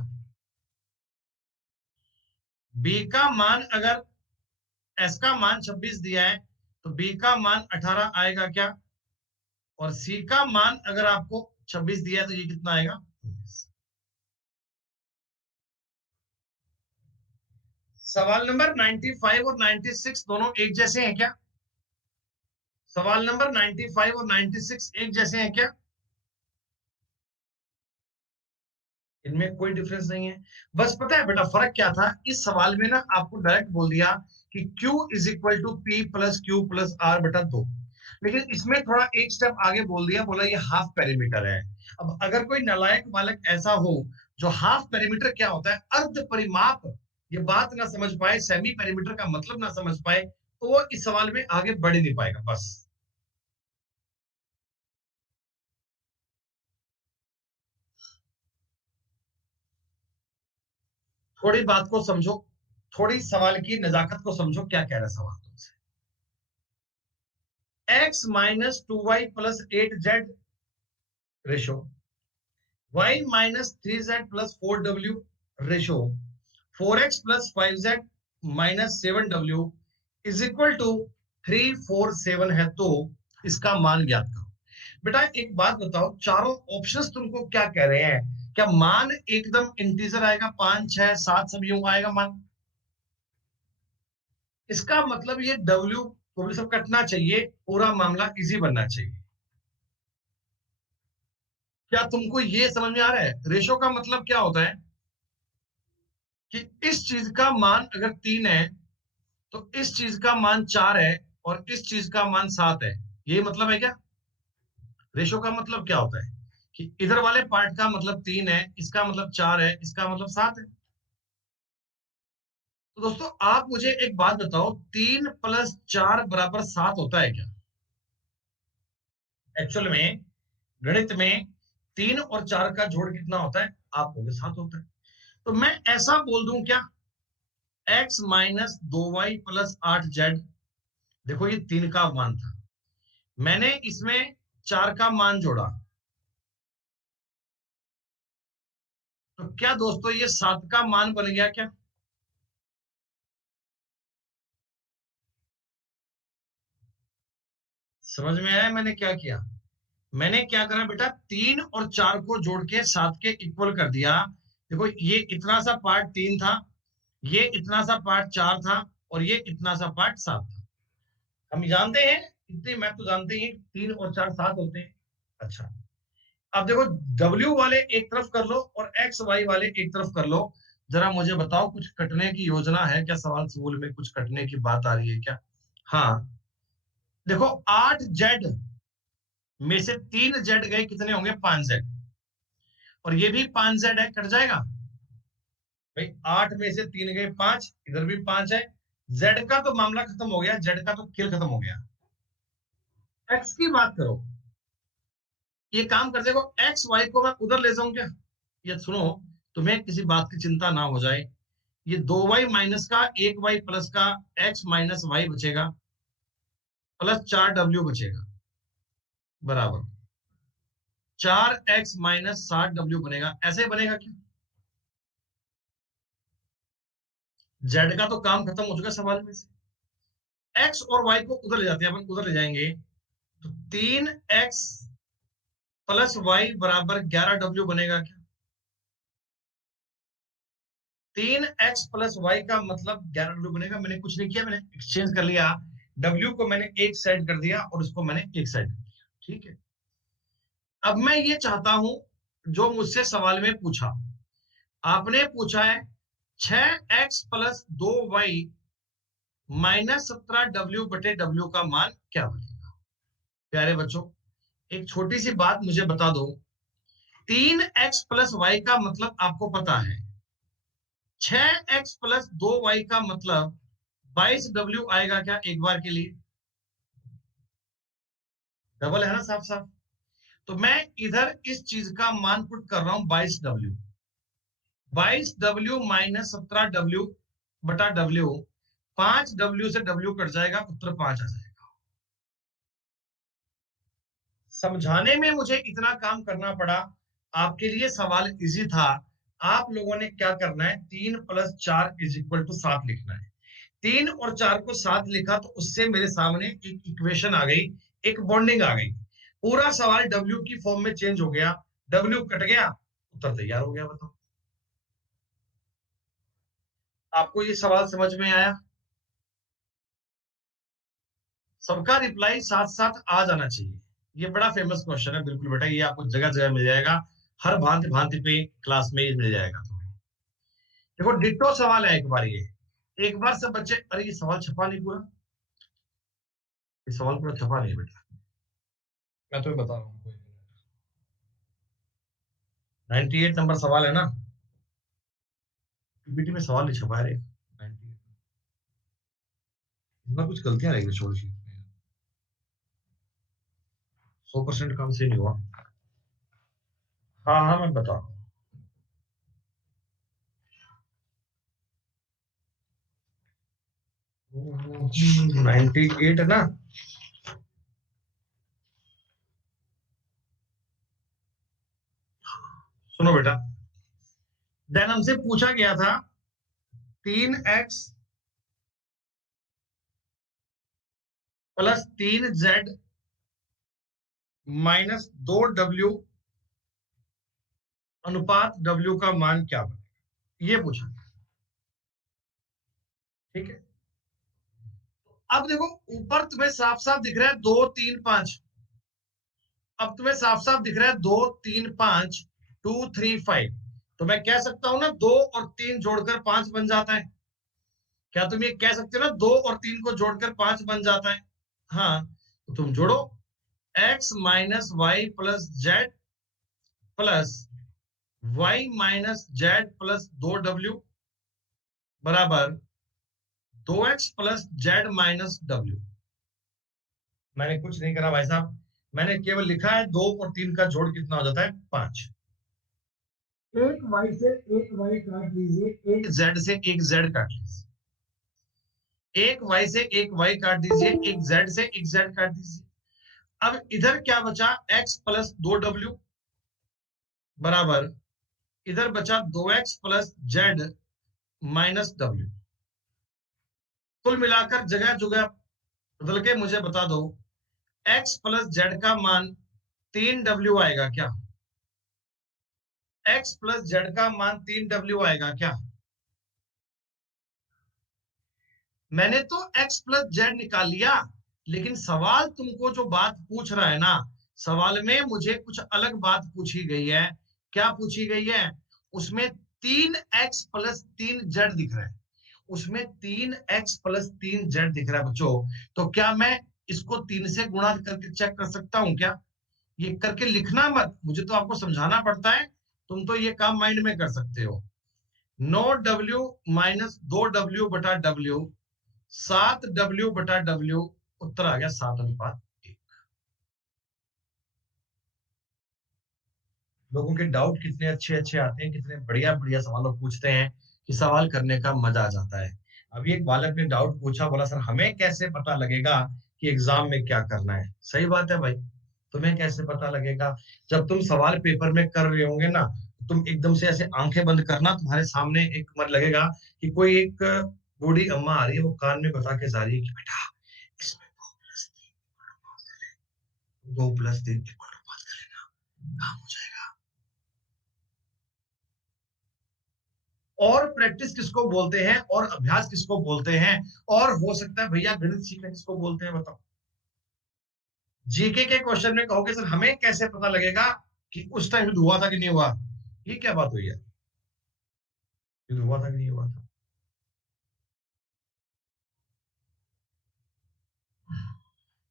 b का मान अगर s का मान 26 दिया है तो b का मान 18 आएगा क्या? और c का मान अगर आपको 26 दिया है तो ये कितना आएगा? 19। सवाल नंबर 95 और 96 दोनों एक जैसे हैं क्या? सवाल नंबर 95 और 96 एक जैसे हैं क्या? इनमें कोई डिफरेंस नहीं है। बस पता है बेटा फर्क क्या था, इस सवाल में ना आपको डायरेक्ट बोल दिया कि Q is equal to P plus Q plus R बटा 2, लेकिन इसमें थोड़ा एक स्टेप आगे बोल दिया, बोला ये हाफ पेरीमीटर है। अब अगर कोई नालायक बालक ऐसा हो जो हाफ पेरीमीटर क्या होता है, अर्ध परिमाप, ये बात ना समझ पाए, सेमी पेरीमीटर का मतलब ना समझ पाए, तो वो इस सवाल में आगे बढ़ ही नहीं पाएगा। बस थोड़ी बात को समझो, थोड़ी सवाल की नजाकत को समझो, क्या कह रहा है सवाल तुमसे। x minus 2y plus 8z ratio y minus 3z plus 4w ratio 4x plus 5z minus 7w is equal to 347 है, तो इसका मान ज्ञात करो। बेटा एक बात बताओ, चारों ऑप्शंस तुमको क्या कह रहे हैं? क्या मान एकदम इंटीजर आएगा, 5 6 7 सब यूं आएगा मान? इसका मतलब ये डब्ल्यू डब्ल्यू सब कटना चाहिए, पूरा मामला इजी बनना चाहिए। क्या तुमको ये समझ में आ रहा है? रेशो का मतलब क्या होता है कि इस चीज का मान अगर 3 है तो इस चीज का मान 4 है और इस चीज का मान 7 है। ये मतलब है क्या? रेशो का मतलब क्या होता है कि इधर वाले पार्ट का मतलब 3 है, इसका मतलब 4 है, इसका मतलब 7 है। तो दोस्तों आप मुझे एक बात बताओ, 3 प्लस 4 बराबर 7 होता है क्या? एक्चुअल में गणित में 3 और 4 का जोड़ कितना होता है? आप होगे 7 होता है। तो मैं ऐसा बोल दूं क्या, x minus 2y plus 8z, देखो ये 3 का मान था, मैंने इसमें 4 का मान जोड़ा, तो क्या दोस्तों ये 7 का मान बन गया क्या? समझ में आया मैंने क्या किया? मैंने क्या करा बेटा, 3 और 4 को जोड़ के 7 के इक्वल कर दिया। देखो ये इतना सा पार्ट 3 था, ये इतना सा पार्ट 4 था, और ये इतना सा पार्ट 7 था। हम जानते हैं, इतने मैथ तो जानते हैं, 3 और 4 7 होते हैं। अच्छा, अब देखो W वाले एक तरफ कर लो और एक्स वाई वाले एक तरफ कर लो। जरा मुझे बताओ कुछ कटने की योजना है क्या? सवाल सूल में कुछ कटने की बात आ रही है क्या? हाँ, देखो 8z में से 3z गए, कितने होंगे? 5z। और ये भी 5z है, कट जाएगा भाई। 8 में से 3 गए 5, इधर भी 5 है। z का तो मामला खत्म हो गया, z का तो खेल खत्म हो गया। x की बात करो, ये काम कर देखो, एक्स वाई को मैं उधर ले जाऊं क्या? ये सुनो, तुम्हें किसी बात की चिंता ना हो जाए, ये 2y माइनस का 1y प्लस का x माइनस वाई बचेगा, प्लस 4w बचेगा, बराबर 4x माइनस 7w बनेगा। ऐसे बनेगा क्या? z का तो काम खत्म हो चुका सवाल में से। x और y को उधर ले जाते हैं अपन, उधर ले जाएंगे तो 3x प्लस वाई बराबर 11w बनेगा क्या? 3x प्लस वाई का मतलब 11w बनेगा। मैंने कुछ नहीं किया, मैंने एक्सचेंज कर लिया, w को मैंने एक साइड कर दिया और उसको मैंने एक साइड कर दिया। ठीक है, अब मैं ये चाहता हूं, जो मुझसे सवाल में पूछा, आपने पूछा है 6x plus 2y minus 17w बटे w का मान क्या बनेगा? प्यारे बच्चों, एक छोटी सी बात मुझे बता दो, 3x प्लस वाई का मतलब आपको पता है, 6x प्लस 2y का मतलब 22w आएगा क्या एक बार के लिए? डबल है ना, साफ साफ। तो मैं इधर इस चीज का मान पुट कर रहा हूं 22w, 22w माइनस 17w बटा w, 5w से w कट जाएगा, उत्तर 5 आ जाएगा। समझाने में मुझे इतना काम करना पड़ा, आपके लिए सवाल इजी था। आप लोगों ने क्या करना है, 3 + 4 = 7 लिखना है। 3 और 4 को 7 लिखा तो उससे मेरे सामने एक इक्वेशन आ गई, एक बॉन्डिंग आ गई। पूरा सवाल डब्ल्यू की फॉर्म में चेंज हो गया, डब्ल्यू कट गया, उत्तर तैयार हो गया। बताओ, आपको ये सवाल समझ में आया? सबका रिप्लाई साथ साथ आ जाना चाहिए। ये बड़ा फेमस क्वेश्चन है, बिल्कुल बेटा, ये आपको जगह जगह मिल जाएगा, हर भांति भांति पे क्लास में ये मिल जाएगा तुम्हें। देखो डिट्टो सवाल है एक बार, ये एक बार सब बच्चे, अरे ये सवाल छपा नहीं पूरा, ये सवाल पूरा छपा नहीं बेटा, मैं तुम्हें बता रहा हूँ। 98 नंबर सवाल है ना, पीपीटी में सवाल नहीं छपा रहे। 98 इसमें कुछ गलतियां रहेंगी छोटी सी, 100% काम से नहीं हुआ। हाँ हाँ मैं बता रहा हूँ। 98 है ना। सुनो बेटा, देन हमसे पूछा गया था 3x + 3z -2w अनुपात w का मान क्या बनेगा, ये पूछा। ठीक है, अब देखो ऊपर तुम्हें साफ साफ दिख रहा है 2 3 5, अब तुम्हें साफ साफ दिख रहा है 2 3 5 2 3 5, तो मैं कह सकता हूं ना 2 और 3 जोड़कर 5 बन जाता है। क्या तुम ये कह सकते हो ना 2 और 3 को जोड़कर 5 बन जाता है? हाँ, तो तुम जोड़ो, x - y + z + y - z + 2w बराबर 2x + z - w। मैंने कुछ नहीं करा भाई साहब, मैंने केवल लिखा है 2 और 3 का जोड़ कितना हो जाता है, 5। एक वाई से एक वाई काट लीजिए, एक जेड से एक जेड काट लीजिए, एक वाई से एक वाई काट दीजिए, एक जेड से एक जेड काट दीजिए। अब इधर क्या बचा, x + 2w बराबर, इधर बचा 2x + z - w। कुल मिलाकर जगह जगह बदल के मुझे बता दो, x + z का मान 3w आएगा क्या? x + z का मान 3w आएगा क्या? मैंने तो x + z निकाल लिया, लेकिन सवाल तुमको जो बात पूछ रहा है ना, सवाल में मुझे कुछ अलग बात पूछी गई है। क्या पूछी गई है? उसमें 3x + 3z दिख रहा है, उसमें 3x + 3z दिख रहा है बच्चों। तो क्या मैं इसको 3 से गुणा करके चेक कर सकता हूं क्या? ये करके लिखना मत, मुझे तो आपको समझाना पड़ता है, तुम तो ये काम माइंड में कर सकते हो। 9w - 2w/w 7w/w, उत्तर आ गया 7:1। लोगों के डाउट कितने अच्छे अच्छे आते हैं, कितने बढ़िया बढ़िया सवाल पूछते हैं कि सवाल करने का मजा आ जाता है। अभी एक बालक ने डाउट पूछा, बोला सर हमें कैसे पता लगेगा कि एग्जाम में क्या करना है? सही बात है भाई, तुम्हें कैसे पता लगेगा? जब तुम सवाल पेपर में कर रहे होंगे ना, तुम एकदम से ऐसे आंखें बंद करना, तुम्हारे सामने एक मन लगेगा कि कोई एक बूढ़ी अम्मा आ रही है, वो कान में बता के जा रही है कि बेटा इसमें 2 + 3 काम हो जाएगा। और प्रैक्टिस किसको बोलते हैं, और अभ्यास किसको बोलते हैं, और हो सकता है भैया गणित सीखना किसको बोलते हैं, बताओ? जीके के क्वेश्चन में कहोगे सर हमें कैसे पता लगेगा कि उस टाइम युद्ध हुआ था कि नहीं हुआ? ये क्या बात हुई है, युद्ध हुआ था कि नहीं हुआ था?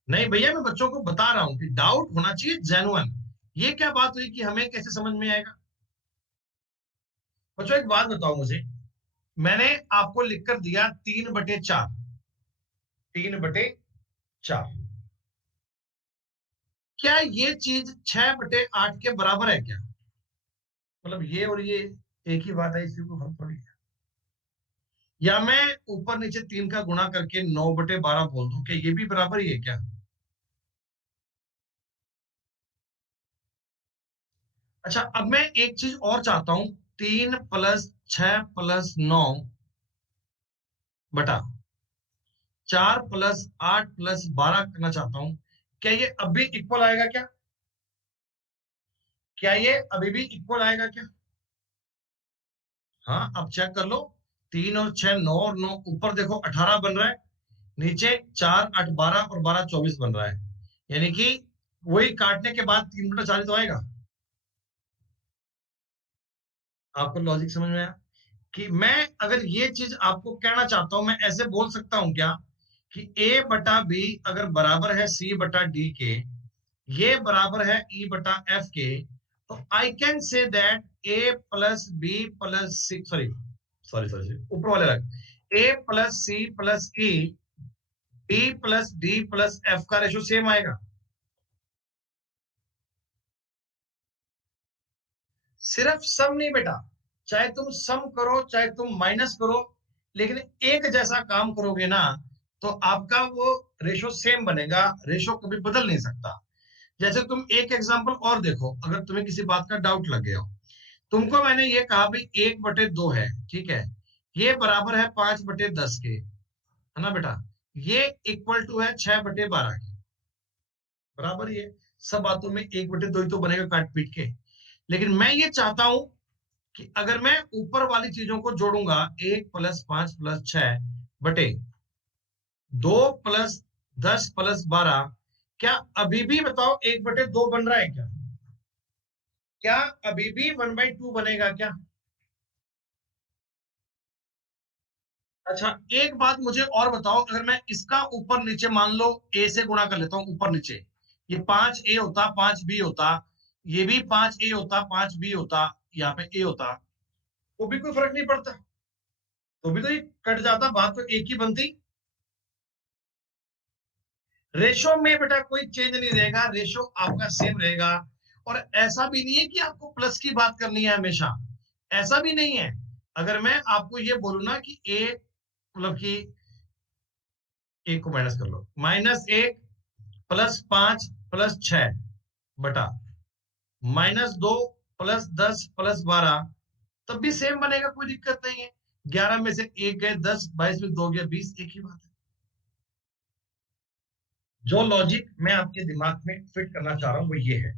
नहीं भैया, मैं बच्चों को बता रहा हूं कि डाउट होना चाहिए जेन्युइन। ये क्या बात हुई कि हमें कैसे समझ में आएगा? बच्चों एक बात बताओ मुझे, मैंने आपको लिखकर दिया 3/4, 3/4, क्या ये चीज 6/8 के बराबर है क्या? मतलब ये और ये एक ही बात है, इसी को फर्क थोड़ी है। या मैं ऊपर नीचे 3 का गुणा करके 9/12 बोल दूं, क्या ये भी बराबर ही है क्या? अच्छा, अब मैं एक चीज और चाहता हूं, 3 + 6 + 9 बटा 4 + 8 + 12 करना चाहता हूं। क्या ये अब भी इक्वल आएगा क्या? क्या ये अभी भी इक्वल आएगा क्या? हाँ, अब चेक कर लो। 3 और 6 9 और 9, ऊपर देखो 18 बन रहा है, नीचे 4 8 12 और 12 24 बन रहा है। यानी कि वही काटने के बाद 3/4 ही तो आएगा। आपको लॉजिक समझ में आया? कि मैं अगर ये चीज आपको कहना चाहता हूं, मैं ऐसे बोल सकता हूं क्या कि A/B अगर बराबर है C/D के, ये बराबर है E/F के, तो I can say that A+B+C, sorry sorry sorry, ऊपर वाले रख, A+C+E, B+D+F का रेशो सेम आएगा। सिर्फ सम नहीं बेटा, चाहे तुम सम करो चाहे तुम माइनस करो, लेकिन एक जैसा काम करोगे ना, तो आपका वो रेशो सेम बनेगा, रेशो कभी बदल नहीं सकता। जैसे तुम एक एग्जांपल और देखो, अगर तुम्हें किसी बात का डाउट लग गया हो, तुमको मैंने ये कहा भाई 1/2 है, ठीक है, ये बराबर है 5/10 के, है ना बेटा, ये इक्वल टू है 6/12 के, बराबर ही है। सब बातों में 1/2 ही तो बनेगा काट पीट के। लेकिन मैं ये चाहता हूं कि अगर मैं ऊपर वाली चीजों को जोड़ूंगा, 1 + 5 + 6 बटे 2 + 10 + 12, क्या अभी भी बताओ 1/2 बन रहा है क्या? क्या अभी भी 1/2 बनेगा क्या? अच्छा, एक बात मुझे और बताओ, अगर मैं इसका ऊपर नीचे मान लो ए से गुणा कर लेता हूं, ऊपर नीचे, ये 5A होता 5B होता, ये भी 5A होता 5B होता, यहाँ पे A होता, वो भी कोई फर्क नहीं पड़ता, तो भी तो ये कट जाता, बात तो एक ही बनती। रेशो में बेटा कोई चेंज नहीं रहेगा, रेशो आपका सेम रहेगा। और ऐसा भी नहीं है कि आपको प्लस की बात करनी है हमेशा, ऐसा भी नहीं है। अगर मैं आपको ये बोलूं ना कि ए, मतलब कि एक को माइनस कर लो, -1 +5 + 6 बटा -2 +10 + 12, तब भी सेम बनेगा, कोई दिक्कत नहीं है। 11 में से एक गए 10, 22 में 2 गया 20, एक ही बात है। जो लॉजिक मैं आपके दिमाग में फिट करना चाह रहा हूं वो ये है,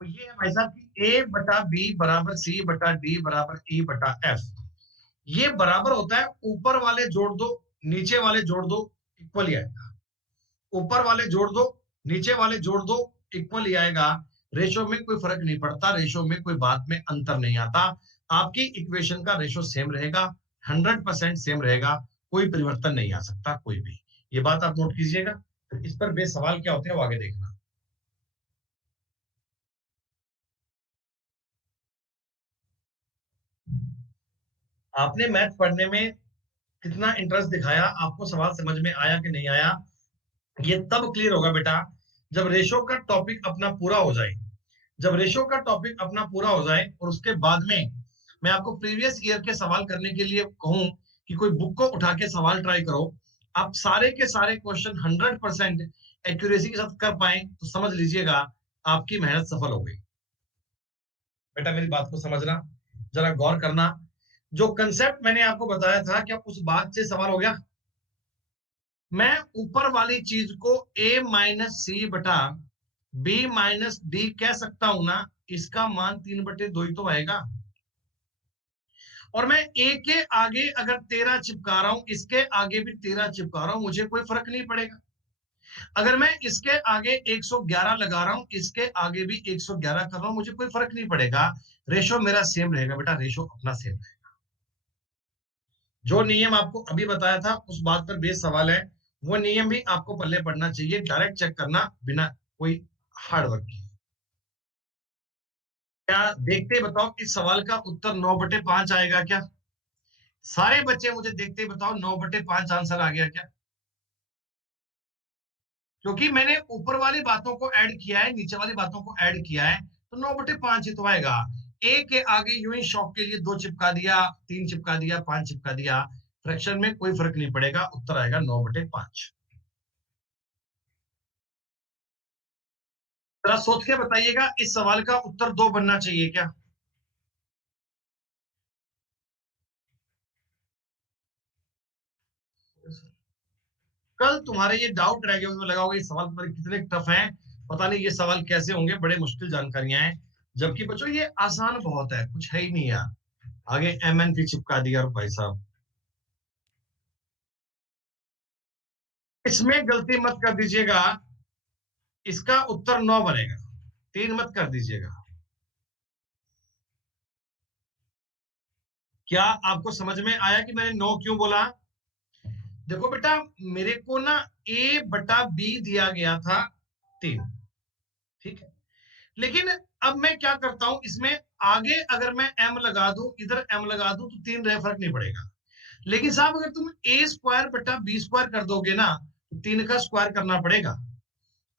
तो ये है भाई साहब कि A/B बराबर C/D बराबर E/F, ये बराबर होता है, ऊपर वाले जोड़ दो नीचे वाले जोड़ दो, इक्वल ही आएगा। ऊपर वाले जोड़ दो नीचे वाले जोड़ दो, इक्वल ही आएगा। रेशो में कोई फर्क नहीं पड़ता, रेशो में कोई बात में अंतर नहीं आता। आपकी इक्वेशन का रेशो सेम रहेगा, 100% सेम रहेगा, कोई परिवर्तन नहीं आ सकता कोई भी। ये बात आप नोट कीजिएगा। तो इस पर बेस सवाल क्या होते हैं वो आगे देखना। आपने मैथ पढ़ने में कितना इंटरेस्ट दिखाया, आपको सवाल समझ में आया कि नहीं आया, ये तब क्लियर होगा बेटा जब रेशो का टॉपिक अपना पूरा हो जाए। जब रेशो का टॉपिक अपना पूरा हो जाए और उसके बाद में मैं आपको प्रीवियस ईयर के सवाल करने के लिए कहूं कि कोई बुक को उठा के सवाल ट्राई करो, आप सारे के सारे क्वेश्चन 100% एक्यूरेसी के साथ कर पाए, तो समझ लीजिएगा आपकी मेहनत सफल हो गई। बेटा मेरी बात को समझना, जरा गौर करना। जो कंसेप्ट मैंने आपको बताया था, क्या उस बात से सवाल हो गया? मैं ऊपर वाली चीज को A-C/B-D कह सकता हूं ना, इसका मान 3/2 ही तो आएगा। और मैं ए के आगे अगर 13 चिपका रहा हूं, इसके आगे भी 13 चिपका रहा हूं, मुझे कोई फर्क नहीं पड़ेगा। अगर मैं इसके आगे 111 लगा रहा हूं, इसके आगे भी 111 कर रहा हूं, मुझे कोई फर्क नहीं पड़ेगा, रेशो मेरा सेम रहेगा बेटा, रेशो अपना सेम है। जो नियम आपको अभी बताया था उस बात पर बेस सवाल है, वो नियम भी आपको पल्ले पढ़ना चाहिए, डायरेक्ट चेक करना बिना कोई हार्ड वर्क के। क्या देखते ही बताओ इस सवाल का उत्तर 9/5 आएगा क्या? सारे बच्चे मुझे देखते ही बताओ 9/5 आंसर आ गया क्या? क्योंकि मैंने ऊपर वाली बातों को ऐड किया है, नीचे वाली बातों को ऐड किया है, तो 9/5 ही तो आएगा। ए के आगे यूं ही शौक के लिए 2 चिपका दिया, 3 चिपका दिया, 5 चिपका दिया, फ्रैक्शन में कोई फर्क नहीं पड़ेगा, उत्तर आएगा 9/5। जरा सोच के बताइएगा, इस सवाल का उत्तर 2 बनना चाहिए क्या? कल तुम्हारे ये डाउट रह गए, उसमें लगा होगा ये सवाल तुम्हारे कितने टफ हैं, पता नहीं ये सवाल कैसे होंगे, बड़े मुश्किल जानकारियां हैं। जबकि बच्चों ये आसान बहुत है, कुछ है ही नहीं यार। आगे एमएन भी चिपका दिया और भाई साहब। इसमें गलती मत कर दीजिएगा, इसका उत्तर 9 बनेगा, 3 मत कर दीजिएगा। क्या आपको समझ में आया कि मैंने 9 क्यों बोला? देखो बेटा, मेरे को ना ए बटा बी दिया गया था 3, ठीक है। लेकिन अब मैं क्या करता हूं, इसमें आगे अगर मैं एम लगा दूं, इधर एम लगा दूं, तो 3 रहे, फर्क नहीं पड़ेगा। लेकिन साहब अगर तुम ए स्क्वायर बटा बी स्क्वायर कर दोगे ना, तो 3 का स्क्वायर करना पड़ेगा।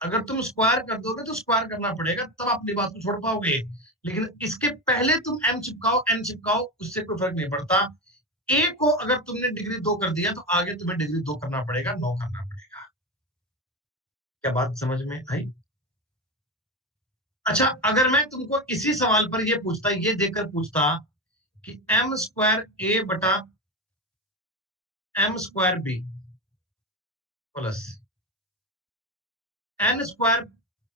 अगर तुम स्क्वायर कर दोगे तो स्क्वायर करना पड़ेगा, तब अपनी बात को छोड़ पाओगे। लेकिन इसके पहले तुम एम चिपकाओ, एन चिपकाओ, उससे कोई फर्क नहीं पड़ता। ए को अगर तुमने डिग्री 2 कर दिया, तो आगे तुम्हें डिग्री 2 करना पड़ेगा, 9 करना पड़ेगा। क्या बात समझ में आई? अच्छा, अगर मैं तुमको इसी सवाल पर ये पूछता, ये देखकर पूछता कि एम स्क्वायर ए बटा M square B plus N square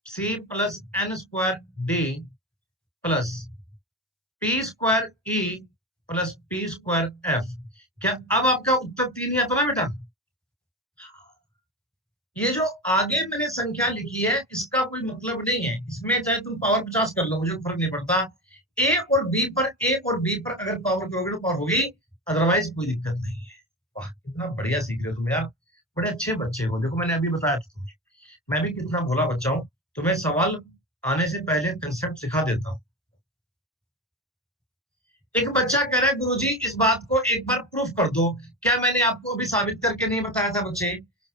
C plus N square D plus P square E plus P square F, क्या अब आपका उत्तर 3 ही आता ना बेटा? ये जो आगे मैंने संख्या लिखी है, इसका कोई मतलब नहीं है, इसमें चाहे तुम पावर 50 कर लो, मुझे फर्क नहीं पड़ता। ए और बी पर अगर पावर करोगे तो पावर होगी, अदरवाइज कोई दिक्कत नहीं है। वाह, कितना बढ़िया सीख रहे हो तुम यार, बड़े अच्छे बच्चे हो। देखो मैंने अभी बताया था तुम्हें, मैं भी कितना भोला बच्चा हूं, तुम्हें सवाल आने से पहले कंसेप्ट सिखा देता हूँ। एक बच्चा कह रहा है गुरुजी इस बात को एक बार प्रूफ कर दो। क्या मैंने आपको अभी साबित करके नहीं बताया था बच्चे?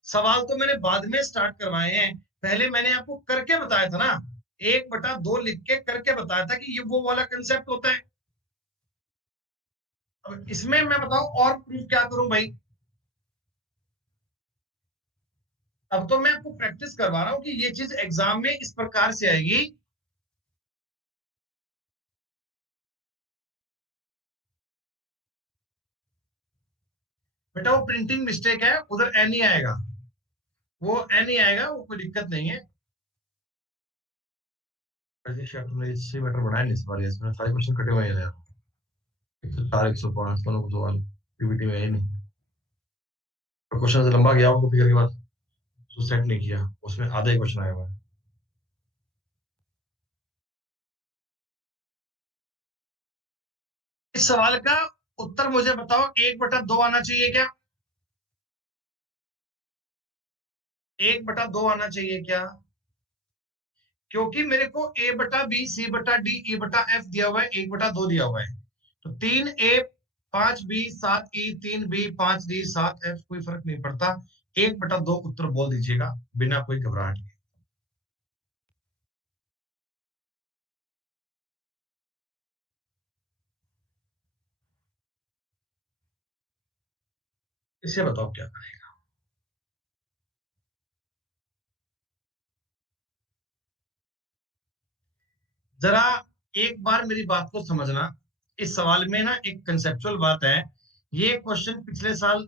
सवाल तो मैंने बाद में स्टार्ट करवाए हैं, पहले मैंने आपको करके बताया था ना। 1/2 लिख के करके बताया था कि ये वो वाला कंसेप्ट होता है। अब इसमें मैं बताऊं और प्रूफ क्या करूं भाई? अब तो मैं आपको प्रैक्टिस करवा रहा हूं कि ये चीज एग्जाम में इस प्रकार से आएगी। बेटा वो प्रिंटिंग मिस्टेक है, उधर एन ही आएगा, वो एन ही आएगा, वो कोई दिक्कत नहीं है। वैसे शायद तुमने इससे मैटर बढ़ाया नहीं इस बार, इसमें सारे क्वेश्चन कटे हुए हैं यार। 104 105 दोनों को सवाल पीपीटी में है ही नहीं। और क्वेश्चन से लंबा गया, वो फिगर के बाद उसको सेट नहीं किया, उसमें आधा ही क्वेश्चन आया हुआ है। इस सवाल का उत्तर मुझे बताओ, 1/2 आना चाहिए क्या? 1/2 आना चाहिए क्या? क्योंकि मेरे को A/B C/D E/F दिया हुआ है, 1/2 दिया हुआ है। तो 3A 5B 7E 3B 5D 7F, कोई फर्क नहीं पड़ता। 1/2 उत्तर बोल दीजिएगा बिना कोई घबराहट के। इसे बताओ क्या करेगा? जरा एक बार मेरी बात को समझना, इस सवाल में ना एक कंसेप्चुअल बात है। ये क्वेश्चन पिछले साल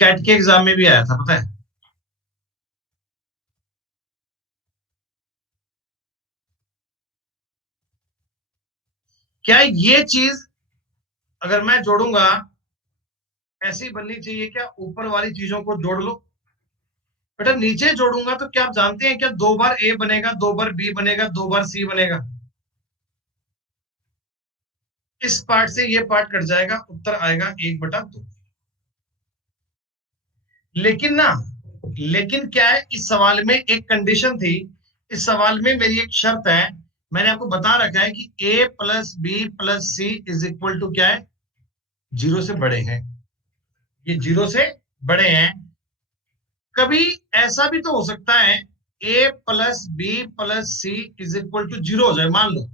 कैट के एग्जाम में भी आया था, पता है? क्या ये चीज अगर मैं जोड़ूंगा ऐसी बननी चाहिए क्या? ऊपर वाली चीजों को जोड़ लो। बेटा नीचे जोड़ूंगा तो क्या आप जानते हैं क्या, दो बार ए बनेगा, दो बार बी बनेगा, दो बार सी बनेगा। इस पार्ट से ये पार्ट कट जाएगा, उत्तर आएगा 1/2। लेकिन ना, लेकिन क्या है, इस सवाल में एक कंडीशन थी। इस सवाल में मेरी एक शर्त है। मैंने आपको बता रखा है कि A plus B plus C is equal to क्या है, 0 से बड़े हैं। ये 0 से बड़े हैं। कभी ऐसा भी तो हो सकता है A plus B plus C is equal to 0 हो जाए, मान लो।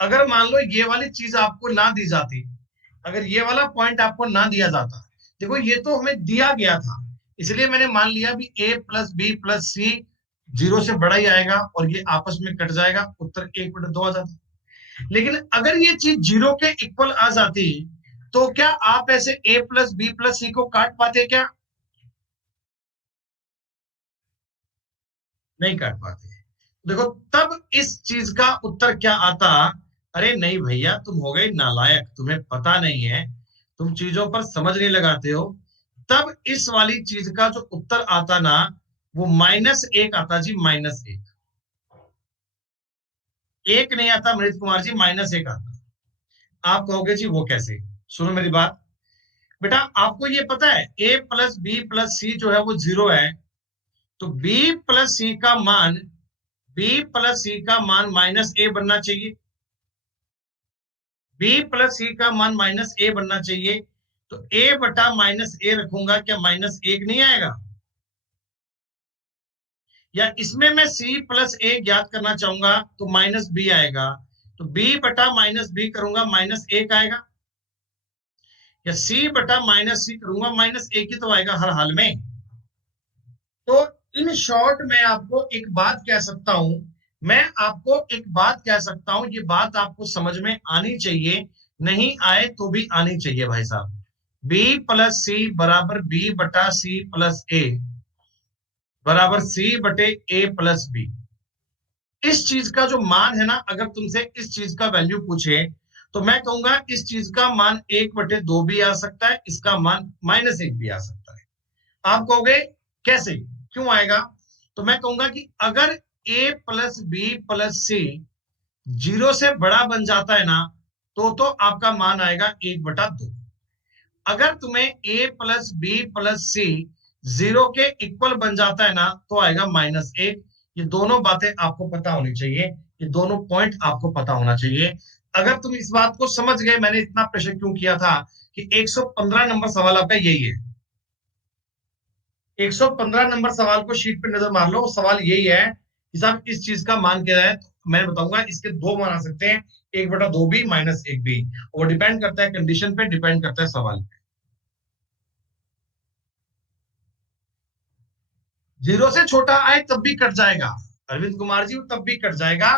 अगर मान लो ये वाली चीज आपको ना दी जाती, अगर ये वाला पॉइंट आपको ना दिया जाता, देखो ये तो हमें दिया गया था, इसलिए मैंने मान लिया भी ए प्लस बी प्लस सी 0 से बड़ा ही आएगा और ये आपस में कट जाएगा, उत्तर 1/2 आ जाता। लेकिन अगर ये चीज 0 के इक्वल आ जाती, तो क्या आप ऐसे ए प्लस बी प्लस सी को काट पाते क्या? नहीं काट पाते। देखो तब इस चीज का उत्तर क्या आता? अरे नहीं भैया, तुम हो गए नालायक, तुम्हें पता नहीं है, तुम चीजों पर समझ नहीं लगाते हो। तब इस वाली चीज का जो उत्तर आता ना, वो -1 आता जी, -1। एक नहीं आता मृत कुमार जी, -1 आता। आप कहोगे जी वो कैसे? सुनो मेरी बात। बेटा आपको ये पता है ए प्लस बी प्लस सी जो है वो 0 है, तो बी प्लस सी का मान, बी प्लस सी का मान -A बनना चाहिए। बी प्लस सी का मान -A बनना चाहिए। तो A/-A रखूंगा, क्या -1 नहीं आएगा? या इसमें मैं C+A ज्ञात करना चाहूंगा तो -B आएगा। तो B/-B करूंगा, -1 आएगा। या C/-C करूंगा, -1 ही तो आएगा हर हाल में। तो इन शॉर्ट मैं आपको एक बात कह सकता हूं, मैं आपको एक बात कह सकता हूं, ये बात आपको समझ में आनी चाहिए, नहीं आए तो भी आनी चाहिए भाई साहब। बी प्लस सी बराबर B/C+A बराबर C/A+B। इस चीज का जो मान है ना, अगर तुमसे इस चीज का वैल्यू पूछे, तो मैं कहूंगा इस चीज का मान 1/2 भी आ सकता है, इसका मान -1 भी आ सकता है। आप कहोगे कैसे, क्यों आएगा? तो मैं कहूंगा कि अगर ए प्लस बी प्लस सी 0 से बड़ा बन जाता है ना, तो आपका मान आएगा 1/2। अगर तुम्हें ए प्लस बी प्लस सी 0 के इक्वल बन जाता है ना, तो आएगा -1। ये दोनों बातें आपको पता होनी चाहिए, ये दोनों पॉइंट आपको पता होना चाहिए। अगर तुम इस बात को समझ गए, मैंने इतना प्रेशर क्यों किया था कि 115 नंबर सवाल आपका यही है। 115 नंबर सवाल को शीट पे नजर मार लो, सवाल यही है कि साहब इस चीज का मान क्या है। तो मैं बताऊंगा इसके दो मान आ सकते हैं, 1/2 भी, -1 भी। वो डिपेंड करता है कंडीशन पे, डिपेंड करता है सवाल पे। 0 से छोटा आए तब भी कट जाएगा अरविंद कुमार जी, तब भी कट जाएगा।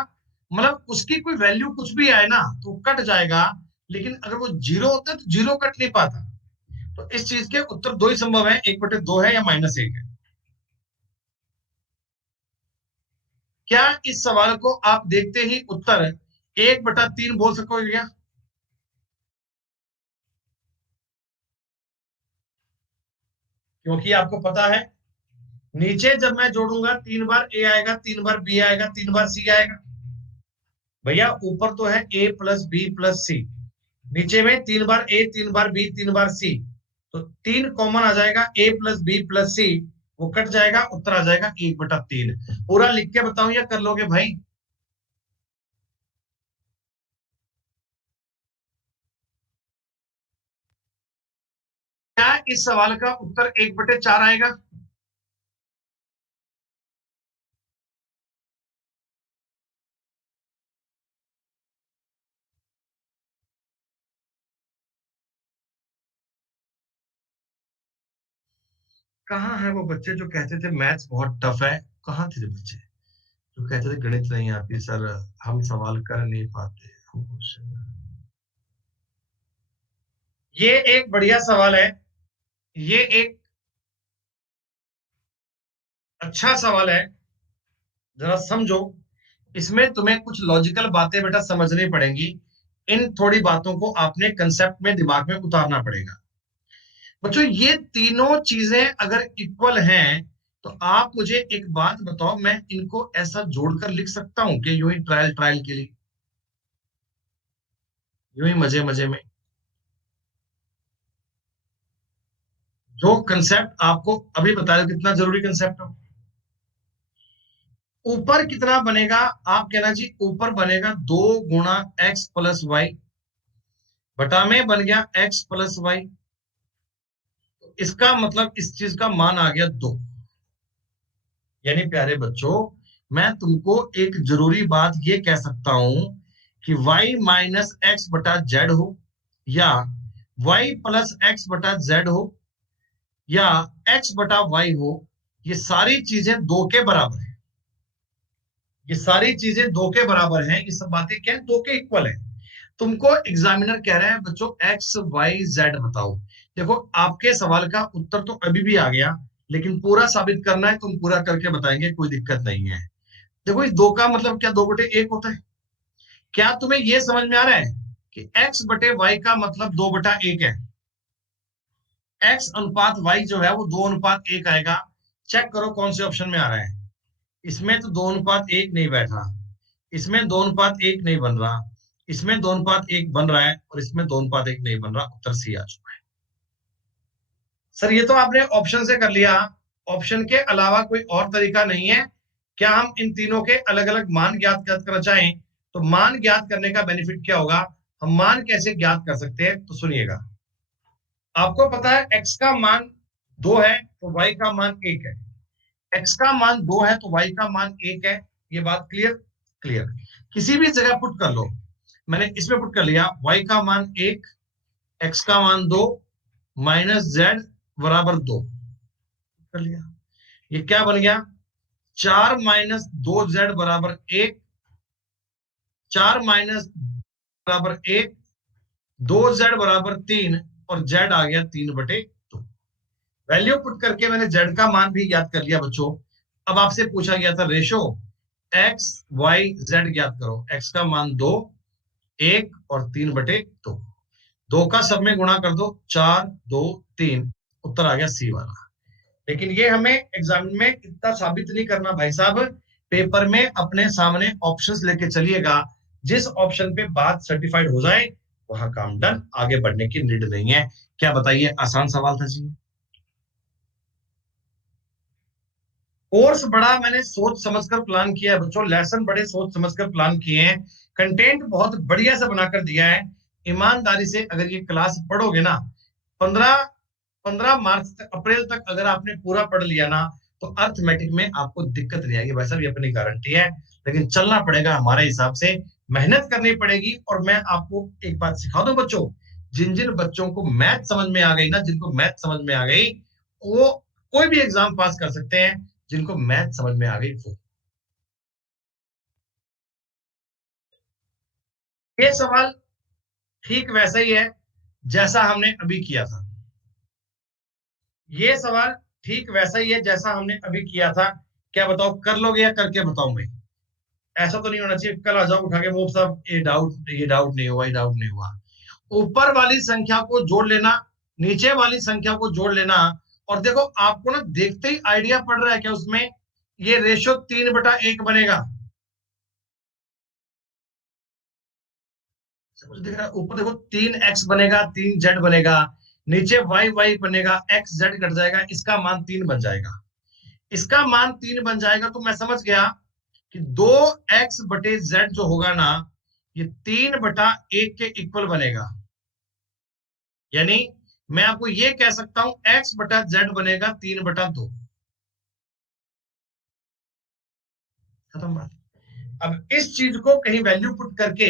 मतलब उसकी कोई वैल्यू कुछ भी आए ना तो कट जाएगा। लेकिन अगर वो 0 होता है तो 0 कट नहीं पाता। तो इस चीज के उत्तर दो ही संभव है, 1/2 है या -1 है। क्या इस सवाल को आप देखते ही उत्तर 1/3 बोल सकोगे क्या? क्योंकि आपको पता है नीचे जब मैं जोड़ूंगा 3 बार ए आएगा, 3 बार बी आएगा, 3 बार सी आएगा। भैया ऊपर तो है ए प्लस बी प्लस सी, नीचे में 3 बार ए, 3 बार बी, 3 बार सी। तो 3 कॉमन आ जाएगा, ए प्लस बी प्लस सी, वो कट जाएगा, उत्तर आ जाएगा 1/3। पूरा लिख के बताऊं या कर लोगे भाई? क्या इस सवाल का उत्तर 1/4 आएगा? कहाँ है वो बच्चे जो कहते थे मैथ्स बहुत टफ है? कहाँ थे वो बच्चे जो कहते थे गणित नहीं आती सर, हम सवाल कर नहीं पाते हमको। ये एक बढ़िया सवाल है। ये एक अच्छा सवाल है, जरा समझो। इसमें तुम्हें कुछ लॉजिकल बातें बेटा समझनी पड़ेंगी। इन थोड़ी बातों को आपने कंसेप्ट में दिमाग में उतारना पड़ेगा। बच्चों ये तीनों चीजें अगर इक्वल हैं तो आप मुझे एक बात बताओ, मैं इनको ऐसा जोड़कर लिख सकता हूं कि यूं ही ट्रायल ट्रायल के लिए, यूं ही मजे मजे में? जो कंसेप्ट आपको अभी बताया कितना जरूरी कंसेप्ट है। ऊपर कितना बनेगा? आप कहना जी ऊपर बनेगा 2 गुणा x + y, बटा में बन गया x + y। इसका मतलब इस चीज का मान आ गया 2। यानी प्यारे बच्चों, मैं तुमको एक जरूरी बात ये कह सकता हूं कि y - x/z हो, या y + x/z हो, या x/y हो, ये सारी चीजें दो के बराबर है। ये सारी चीजें दो के बराबर हैं। ये सब बातें क्या है? दो के इक्वल है। तुमको एग्जामिनर कह रहे हैं बच्चों x y z बताओ। देखो आपके सवाल का उत्तर तो अभी भी आ गया, लेकिन पूरा साबित करना है, तुम पूरा करके बताएंगे, कोई दिक्कत नहीं है। देखो इस दो का मतलब क्या? 2/1 होता है। क्या तुम्हें यह समझ में आ रहा है कि x/y का मतलब 2/1 है? x अनुपात y जो है वो 2:1 आएगा। चेक करो कौन से ऑप्शन में आ रहा है। इसमें तो 2:1 नहीं बैठ रहा, इसमें 2:1 नहीं बन रहा, इसमें 2:1 बन रहा है, और इसमें 2:1 नहीं बन रहा। उत्तर सी आ चुका है। सर ये तो आपने ऑप्शन से कर लिया। ऑप्शन के अलावा कोई और तरीका नहीं है। क्या हम इन तीनों के अलग अलग मान ज्ञात करना चाहें तो मान ज्ञात करने का बेनिफिट क्या होगा? हम मान कैसे ज्ञात कर सकते हैं, तो सुनिएगा। आपको पता है x का मान 2 है तो y का मान 1 है। x का मान 2 है तो y का मान 1 है। ये बात क्लियर? क्लियर। किसी भी जगह पुट कर लो। मैंने इसमें पुट कर लिया y का मान 1, x का मान 2, -z बराबर 2 कर लिया। ये क्या बन गया? 4 - 2z बराबर 1, 4 - बराबर 1, 2z बराबर 3, और z आ गया 3/2। वैल्यू पुट करके मैंने z का मान भी ज्ञात कर लिया बच्चों। अब आपसे पूछा गया था रेशो x y z ज्ञात करो। x का मान 2, 1 और 3/2। दो का सब में गुणा कर दो, 4 2 3, उत्तर आ गया सी वाला। लेकिन ये हमें एग्जाम में इतना साबित नहीं करना भाई साहब। पेपर में अपने सामने ऑप्शंस लेके चलिएगा। जिस ऑप्शन पे बात सर्टिफाइड हो जाए वहां काम डन, आगे बढ़ने की नीड नहीं है। क्या बताइए, आसान सवाल था जी। कोर्स बड़ा मैंने सोच समझकर प्लान किया है बच्चों, लेसन बड़े सोच समझकर प्लान किए हैं। कंटेंट बहुत बढ़िया से बनाकर दिया है। ईमानदारी से अगर ये क्लास पढ़ोगे ना, 15 मार्च तक, अप्रैल तक अगर आपने पूरा पढ़ लिया ना, तो अर्थमेटिक में आपको दिक्कत नहीं आएगी। वैसा भी अपनी गारंटी है। लेकिन चलना पड़ेगा हमारे हिसाब से, मेहनत करनी पड़ेगी। और मैं आपको एक बात सिखा दूं बच्चों, जिन जिन बच्चों को मैथ समझ में आ गई ना, जिनको मैथ समझ में आ गई, वो कोई भी एग्जाम पास कर सकते हैं। जिनको मैथ समझ में आ गई वो। ये सवाल ठीक वैसा ही है जैसा हमने अभी किया था। ये सवाल ठीक वैसा ही है जैसा हमने अभी किया था। क्या बताओ, कर लोगे या करके बताऊं मैं? ऐसा तो नहीं होना चाहिए कल आ जाओ उठा के मुंह साहब, ये डाउट नहीं हुआ, ये डाउट नहीं हुआ। ऊपर वाली संख्या को जोड़ लेना, नीचे वाली संख्या को जोड़ लेना। और देखो आपको ना देखते ही आइडिया पड़ रहा है क्या उसमें? ये रेशो 3/1 बनेगा। कुछ दिख रहा है? ऊपर देखो 3x बनेगा, 3z बनेगा, नीचे y बनेगा, x z कट जाएगा, इसका मान 3 बन जाएगा। इसका मान 3 बन जाएगा तो मैं समझ गया कि 2x/z जो होगा ना, ये 3/1 के इक्वल बनेगा। यानी मैं आपको ये कह सकता हूं x/z बनेगा 3/2। खत्म बात। अब इस चीज को कहीं वैल्यू पुट करके,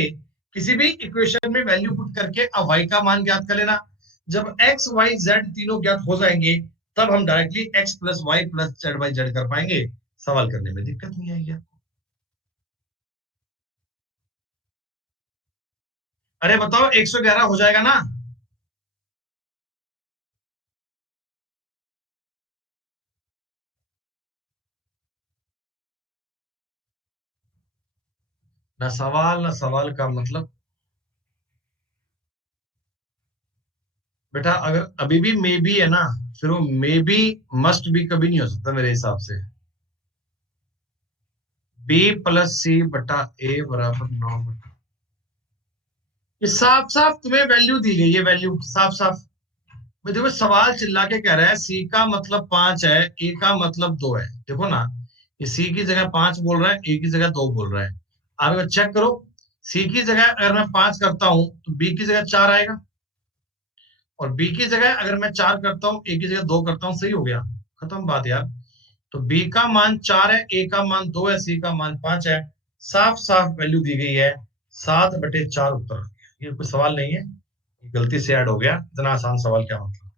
किसी भी इक्वेशन में वैल्यू पुट करके अब y का मान ज्ञात कर लेना। जब x y z तीनों ज्ञात हो जाएंगे, तब हम डायरेक्टली x + y + z/z कर पाएंगे। सवाल करने में दिक्कत नहीं आएगी आपको। अरे बताओ 111 हो जाएगा ना? ना सवाल का मतलब। बेटा अगर अभी भी मे बी है ना, फिर वो मे बी मस्ट बी कभी नहीं हो सकता मेरे हिसाब से। बी प्लस सी बटा ए बराबर 9 बटा, ये साफ साफ तुम्हें वैल्यू दी गई है, वैल्यू साफ साफ। मैं देखो सवाल चिल्ला के कह रहा है सी का मतलब 5 है, ए का मतलब 2 है। देखो ना, ये सी की जगह 5 बोल रहा है, ए की जगह 2 बोल रहा है। आप अगर चेक करो, सी की जगह अगर मैं 5 करता हूं तो बी की जगह 4 आएगा, और बी की जगह अगर मैं 4 करता हूँ, ए की जगह 2 करता हूँ, सही हो गया, खत्म बात यार। तो बी का मान 4 है, ए का मान 2 है, सी का मान 5 है। साफ साफ वैल्यू दी गई है, 7/4 उत्तर आ गया। ये कोई सवाल नहीं है, गलती से ऐड हो गया, इतना आसान सवाल क्या मतलब।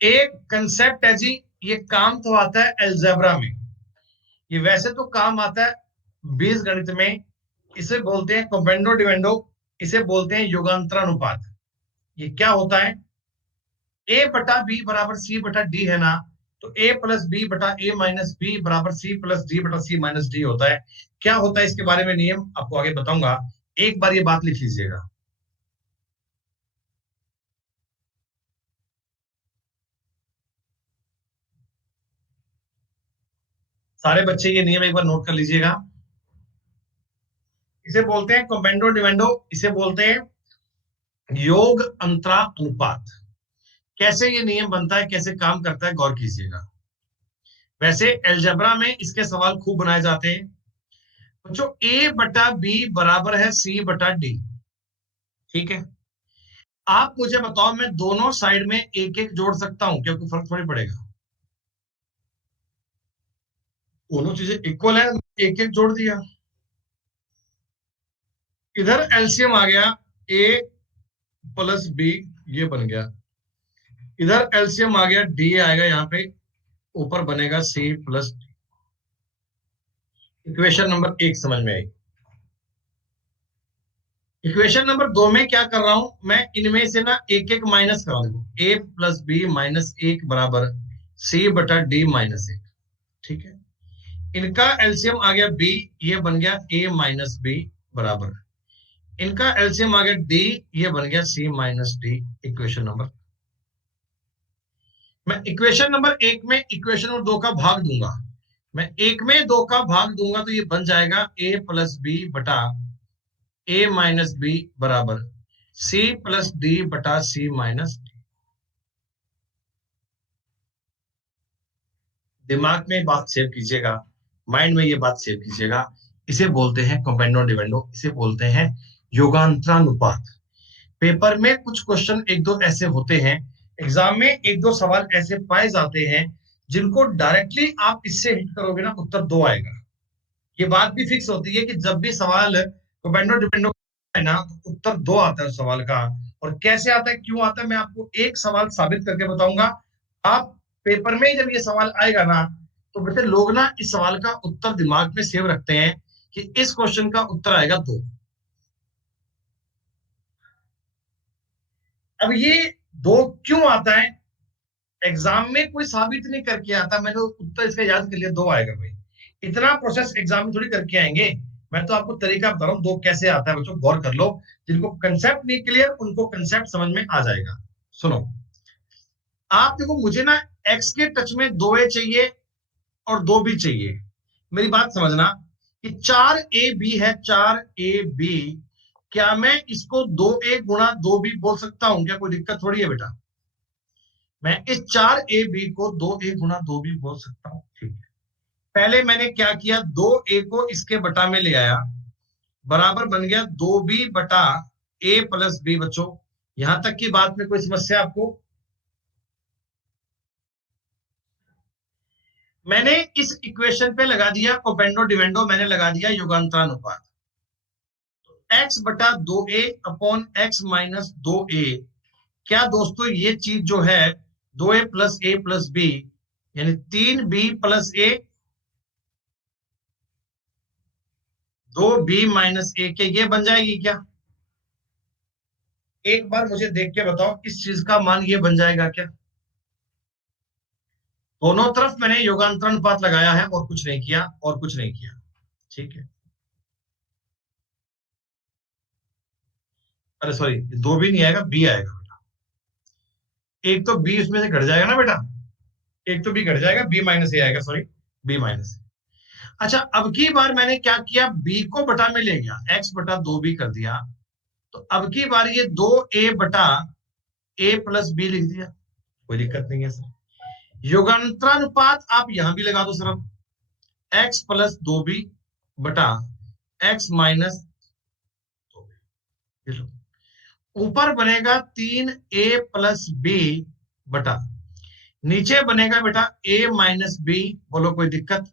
एक कंसेप्ट है जी, ये काम तो आता है अलजेब्रा में, ये वैसे तो काम आता है बीजगणित में। इसे बोलते हैं कंपेंडो डिवेंडो, इसे बोलते हैं युगांतरानुपात। ये क्या होता है, ए बटा बी बराबर सी बटा डी है ना, तो ए प्लस बी बटा ए माइनस बी बराबर सी प्लस डी बटा सी माइनस डी होता है। क्या होता है इसके बारे में नियम आपको आगे बताऊंगा, एक बार ये बात लिख लीजिएगा। सारे बच्चे ये नियम एक बार नोट कर लीजिएगा। इसे बोलते हैं कमेंडो डिवेंडो, इसे बोलते हैं योग अंतरा अनुपात। कैसे ये नियम बनता है, कैसे काम करता है, गौर कीजिएगा। वैसे एल्जेब्रा में इसके सवाल खूब बनाए जाते हैं बच्चों। ए बटा बी बराबर है सी बटा डी, ठीक है। आप मुझे बताओ, मैं दोनों साइड में एक एक जोड़ सकता हूं क्या, कोई फर्क थोड़ी पड़ेगा। दोनों चीजें इक्वल है, एक एक जोड़ दिया। इधर एलसीएम आ गया, ए प्लस बी, ये बन गया। इधर एलसीएम आ गया, डी आएगा यहाँ पे, ऊपर बनेगा सी प्लस। इक्वेशन नंबर 1 समझ में आई। इक्वेशन नंबर 2 में क्या कर रहा हूं मैं, इनमें से ना एक एक माइनस करा दूंगा। ए प्लस बी माइनस 1 बराबर सी बटा डी माइनस 1, ठीक है। इनका एलसीएम आ गया बी, ये बन गया ए माइनस बी बराबर, इनका एलसीएम आ गया डी, ये बन गया सी माइनस डी। इक्वेशन नंबर, मैं इक्वेशन नंबर 1 में इक्वेशन नंबर 2 का भाग दूंगा। मैं एक में 2 का भाग दूंगा तो ये बन जाएगा ए प्लस बी बटा ए माइनस बी बराबर सी प्लस डी बटा सी माइनस डी। दिमाग में बात सेव कीजिएगा, माइंड में ये बात सेव कीजिएगा। इसे बोलते हैं कंपेंडो डिवेंडो, इसे बोलते हैं योगांतरानुपात। पेपर में कुछ क्वेश्चन एक दो ऐसे होते हैं, एग्जाम में एक दो सवाल ऐसे पाए जाते हैं जिनको डायरेक्टली आप इससे हिट करोगे ना, उत्तर 2 आएगा। ये बात भी फिक्स होती है कि जब भी सवाल डिपेंडो डिपेंडो है ना, तो उत्तर 2 आता है उस सवाल का। और कैसे आता है, क्यों आता है, मैं आपको एक सवाल साबित करके बताऊंगा। आप पेपर में जब ये सवाल आएगा ना, तो बेटे लोग ना इस सवाल का उत्तर दिमाग में सेव रखते हैं कि इस क्वेश्चन का उत्तर आएगा 2। अब ये 2 क्यों आता है, एग्जाम में कोई साबित नहीं करके आता, मैंने उत्तर इसका याद कर लिया 2 आएगा भाई। इतना प्रोसेस एग्जाम में थोड़ी करके आएंगे। मैं तो आपको तरीका बता रहा हूँ 2 कैसे आता है, बच्चों गौर कर लो। जिनको कंसेप्ट नहीं क्लियर, उनको कंसेप्ट समझ में आ जाएगा। सुनो, आप देखो, मुझे ना एक्स के टच में 2 ए चाहिए और 2 बी चाहिए। मेरी बात समझना कि 4 ए बी है, 4 ए बी, क्या मैं इसको 2 ए गुणा 2 बी बोल सकता हूं क्या, कोई दिक्कत थोड़ी है बेटा। मैं इस 4 ए बी को 2 ए गुणा 2 बी बोल सकता हूँ, ठीक है। पहले मैंने क्या किया, 2 ए को इसके बटा में ले आया, बराबर बन गया 2 बी बटा ए प्लस बी। बच्चों यहां तक की बात में कोई समस्या आपको। मैंने इस इक्वेशन पे लगा दिया कोपेंडो डिवेंडो, मैंने लगा दिया युगांतरानुपात। एक्स बटा 2 ए अपॉन एक्स माइनस 2 ए। क्या दोस्तों ये चीज जो है 2 ए प्लस बी, यानी 3 बी प्लस ए, 2 बी माइनस ए के, ये बन जाएगी क्या। एक बार मुझे देख के बताओ, इस चीज का मान ये बन जाएगा क्या। दोनों तरफ मैंने योगांतर अनुपात लगाया है और कुछ नहीं किया, और कुछ नहीं किया। ठीक है, अरे सॉरी, दो भी नहीं आएगा, बी आएगा बेटा। एक तो बी उसमें से घट जाएगा ना बेटा, एक तो बी घट जाएगा, बी माइनस ए आएगा, सॉरी, बी माइनस। अच्छा, अब की बार मैंने क्या किया, बी को बटा में ले गया, एक्स बटा दो बी कर दिया। तो अब की बार ये दो ए बटा ए प्लस बी लिख दिया, कोई दिक्कत नहीं है सर। युगांतरानुपात आप यहां भी लगा दो सर, अब एक्स प्लस दो बी बटा एक्स माइनस दो बी। ये लो, ऊपर बनेगा तीन ए प्लस बी बटा, नीचे बनेगा बेटा ए माइनस बी। बोलो कोई दिक्कत?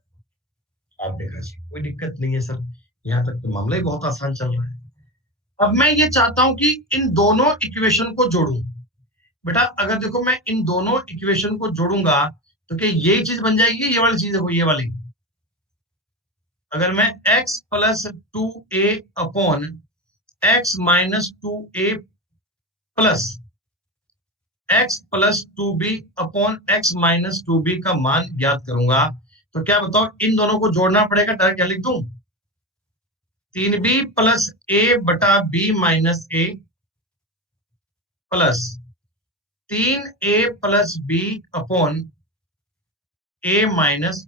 आप देखा जी, कोई दिक्कत नहीं है सर, यहाँ तक तो मामला ही बहुत आसान चल रहा है। अब मैं ये चाहता हूं कि इन दोनों इक्वेशन को जोड़ूं। बेटा अगर देखो मैं इन दोनों इक्वेशन को जोड़ूंगा तो क्या यही चीज बन जाएगी, ये वाली चीज देखो, ये वाली। अगर मैं x plus two A upon X minus two A plus X plus two B upon X minus two B का मान ज्ञात करूंगा, तो क्या बताओ, इन दोनों को जोड़ना पड़ेगा। डायरेक्ट क्या लिख दूं, तीन बी प्लस ए बटा बी माइनस ए प्लस तीन ए प्लस बी अपॉन ए माइनस।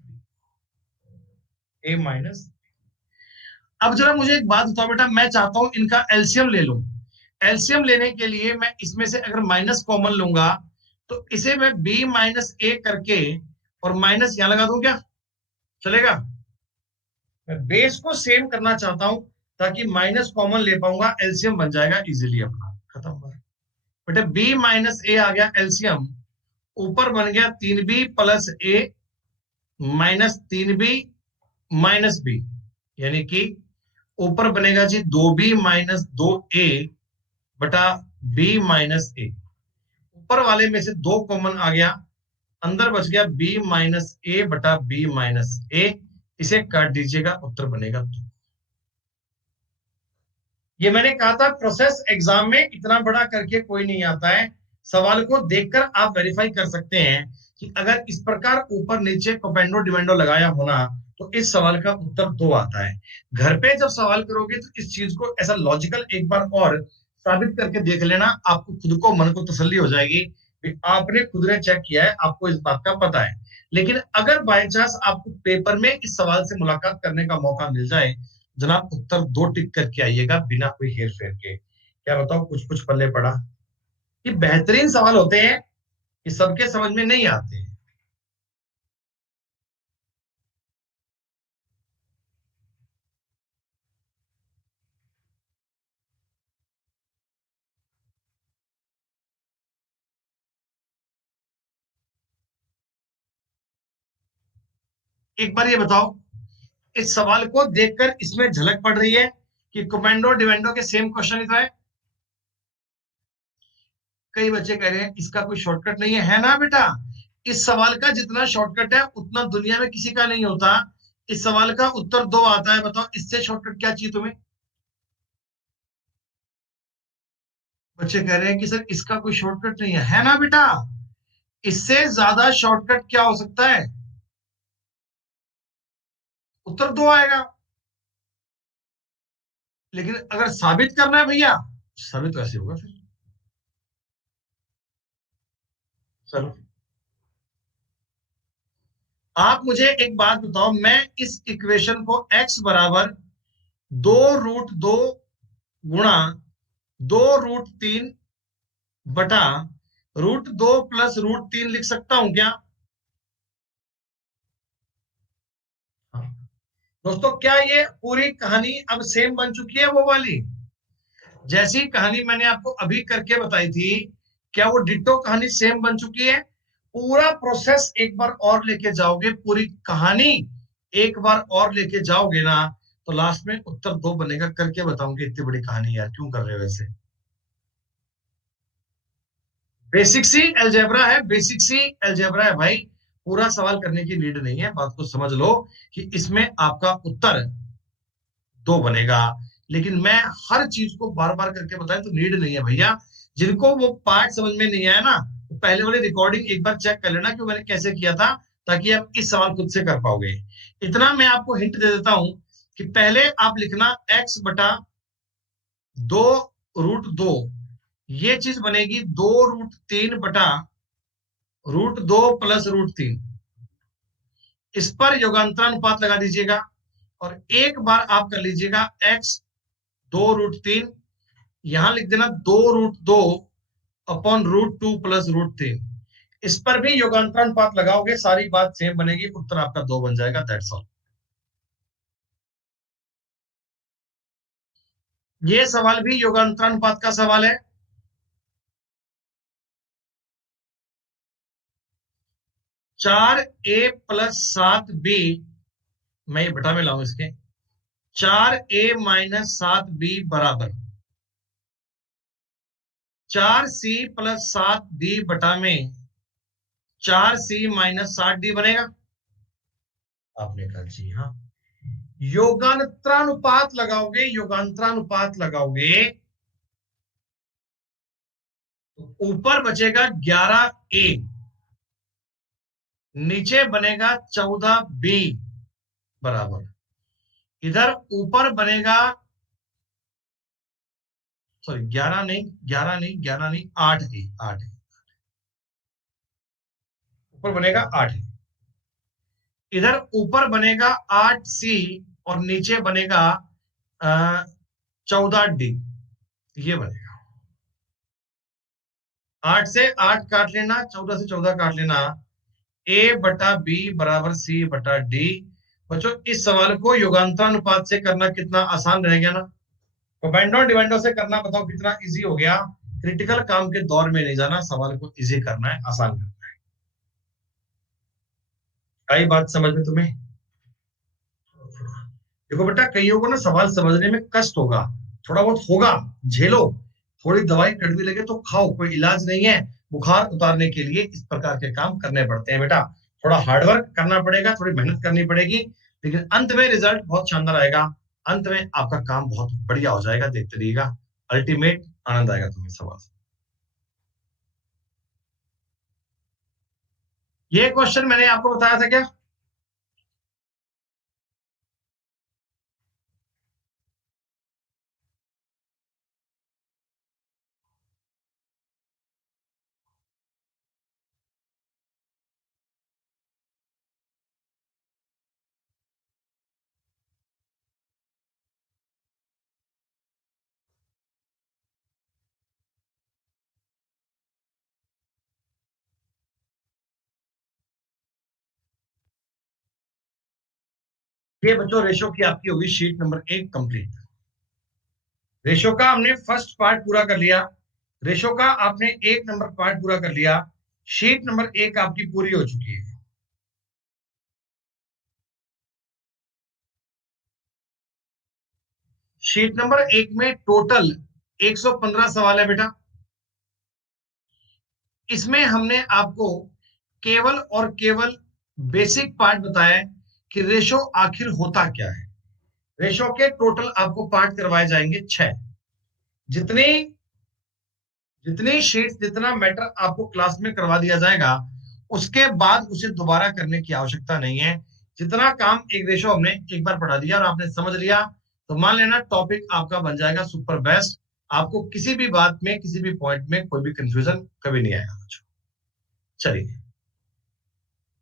अब जरा मुझे एक बात बताओ बेटा, मैं चाहता हूं इनका एलसीएम ले लूं। एलसीएम लेने के लिए मैं इसमें से अगर माइनस कॉमन लूंगा तो इसे मैं बी माइनस ए करके और माइनस यहां लगा दूं, क्या चलेगा? मैं बेस को सेम करना चाहता हूं ताकि माइनस कॉमन ले पाऊंगा, एलसीएम बन जाएगा इजीली, अपना खत्म हुआ। बेटा बी माइनस ए आ गया एलसीएम, ऊपर बन गया तीन बी प्लस ए माइनस तीन बी माइनस बी, यानी कि ऊपर बनेगा जी दो बी माइनस दो ए बटा बी माइनस ए। ऊपर वाले में से दो कॉमन आ गया, अंदर बच गया बी माइनस ए बटा बी माइनस ए। इसे काट दीजिएगा, उत्तर बनेगा दो। ये मैंने कहा था प्रोसेस एग्जाम में इतना बड़ा करके कोई नहीं आता है, सवाल को देखकर आप वेरीफाई कर सकते हैं कि अगर इस प्रकार ऊपर नीचे कपेंडो डिवेंडो लगाया होना तो इस सवाल का उत्तर दो आता है। घर पे जब सवाल करोगे तो इस चीज को ऐसा लॉजिकल एक बार और साबित करके देख लेना, आपको खुद को मन को तसल्ली हो जाएगी कि आपने खुद ने चेक किया है, आपको इस बात का पता है। लेकिन अगर बाय चांस आपको पेपर में इस सवाल से मुलाकात करने का मौका मिल जाए, जनाब उत्तर दो टिक करके आइएगा बिना कोई हेर फेर के। क्या बताओ, कुछ कुछ पल्ले पड़ा। ये बेहतरीन सवाल होते हैं, ये सबके समझ में नहीं आते हैं। एक बार ये बताओ, इस सवाल को देखकर इसमें झलक पड़ रही है कि कमांडो डिवेंडो के सेम क्वेश्चन ही तो है। कई बच्चे कह रहे हैं इसका कोई शॉर्टकट नहीं है ना बेटा? इस सवाल का जितना शॉर्टकट है उतना दुनिया में किसी का नहीं होता। इस सवाल का उत्तर दो आता है, बताओ इससे शॉर्टकट क्या चाहिए तुम्हें? बच्चे कह रहे हैं कि सर इसका कोई शॉर्टकट नहीं है ना बेटा? इससे ज्यादा शॉर्टकट क्या हो सकता है? उत्तर दो आएगा। लेकिन अगर साबित करना है भैया, साबित वैसे होगा फिर। चलो, आप मुझे एक बात बताओ, मैं इस इक्वेशन को x बराबर दो रूट दो गुणा दो रूट तीन बटा रूट दो प्लस रूट तीन लिख सकता हूं क्या? हाँ। दोस्तों, क्या ये पूरी कहानी अब सेम बन चुकी है वो वाली, जैसी कहानी मैंने आपको अभी करके बताई थी? क्या वो डिट्टो कहानी सेम बन चुकी है? पूरा प्रोसेस एक बार और लेके जाओगे, पूरी कहानी एक बार और लेके जाओगे ना, तो लास्ट में उत्तर दो बनेगा। करके बताऊंगे, इतनी बड़ी कहानी यार क्यों कर रहे हो वैसे? बेसिक सी अलजेब्रा है, बेसिक सी अलजेब्रा है भाई। पूरा सवाल करने की नीड नहीं है, बात को समझ लो कि इसमें आपका उत्तर दो बनेगा। लेकिन मैं हर चीज को बार बार करके बताएं तो नीड नहीं है भैया। जिनको वो पार्ट समझ में नहीं आया ना, तो पहले वाली रिकॉर्डिंग एक बार चेक कर लेना कि मैंने कैसे किया था, ताकि आप इस सवाल खुद से कर पाओगे। इतना मैं आपको हिंट दे देता हूं कि पहले आप लिखना x बटा 2√2, ये चीज बनेगी 2√3 बटा √2 प्लस √3। इस पर योगांतरानुपात लगा दीजिएगा और एक बार आप कर लीजिएगा x 2√3, यहां लिख देना 2√2 अपॉन √2 प्लस √3। इस पर भी योगांतरानुपात लगाओगे, सारी बात सेम बनेगी, उत्तर आपका 2 बन जाएगा। That's all. ये सवाल भी योगांतरानुपात का सवाल है। 4a प्लस 7b, मैं ये बटा में लाऊं इसके, 4a माइनस 7b बराबर 4c प्लस 7d बटा में 4c माइनस 7d बनेगा। आपने कहा जी हाँ। योगांतरानुपात लगाओगे, योगांतरानुपात लगाओगे तो ऊपर बचेगा 11a, नीचे बनेगा 14b बराबर, इधर ऊपर बनेगा, सॉरी 11 नहीं, 11 नहीं, 11 नहीं, 8a, 8a ऊपर बनेगा 8a, इधर ऊपर बनेगा 8c और नीचे बनेगा 14d, ये बनेगा। 8 से 8 काट लेना, 14 से 14 काट लेना, a बटा b बराबर c बटा d। बच्चों इस सवाल को योगांतरानुपात से करना कितना आसान रह गया ना। कमेंडो डिवेंडो से करना बताओ कितना इजी हो गया। क्रिटिकल काम के दौर में नहीं जाना, सवाल को इजी करना है, आसान करना है। आई बात समझ में तुम्हें? देखो बेटा, कईयों को ना सवाल समझने में कष्ट होगा, थोड़ा बहुत होगा, झेलो। थोड़ी दवाई कड़वी लगे तो खाओ, कोई इलाज नहीं है। बुखार उतारने के लिए इस प्रकार के काम करने पड़ते हैं बेटा। थोड़ा हार्डवर्क करना पड़ेगा, थोड़ी मेहनत करनी पड़ेगी, लेकिन अंत में रिजल्ट बहुत शानदार आएगा। अंत में आपका काम बहुत बढ़िया हो जाएगा, देखते रहिएगा। अल्टीमेट आनंद आएगा तुम्हें सवाल से। ये क्वेश्चन मैंने आपको बताया था क्या? ये बच्चों रेशो की आपकी होगी शीट नंबर 1 कंप्लीट। रेशो का हमने फर्स्ट पार्ट पूरा कर लिया, रेशो का आपने 1 नंबर पार्ट पूरा कर लिया, शीट नंबर 1 आपकी पूरी हो चुकी है। शीट नंबर 1 में टोटल 115 सवाल है बेटा। इसमें हमने आपको केवल और केवल बेसिक पार्ट बताया कि रेशो आखिर होता क्या है। रेशो के टोटल आपको पार्ट करवाए जाएंगे 6। जितनी जितनी शीट, जितना मैटर आपको क्लास में करवा दिया जाएगा, उसके बाद उसे दोबारा करने की आवश्यकता नहीं है। जितना काम एक रेशो हमने एक बार पढ़ा दिया और आपने समझ लिया, तो मान लेना टॉपिक आपका बन जाएगा सुपर बेस्ट। आपको किसी भी बात में, किसी भी पॉइंट में कोई भी कंफ्यूजन कभी नहीं आएगा। चलिए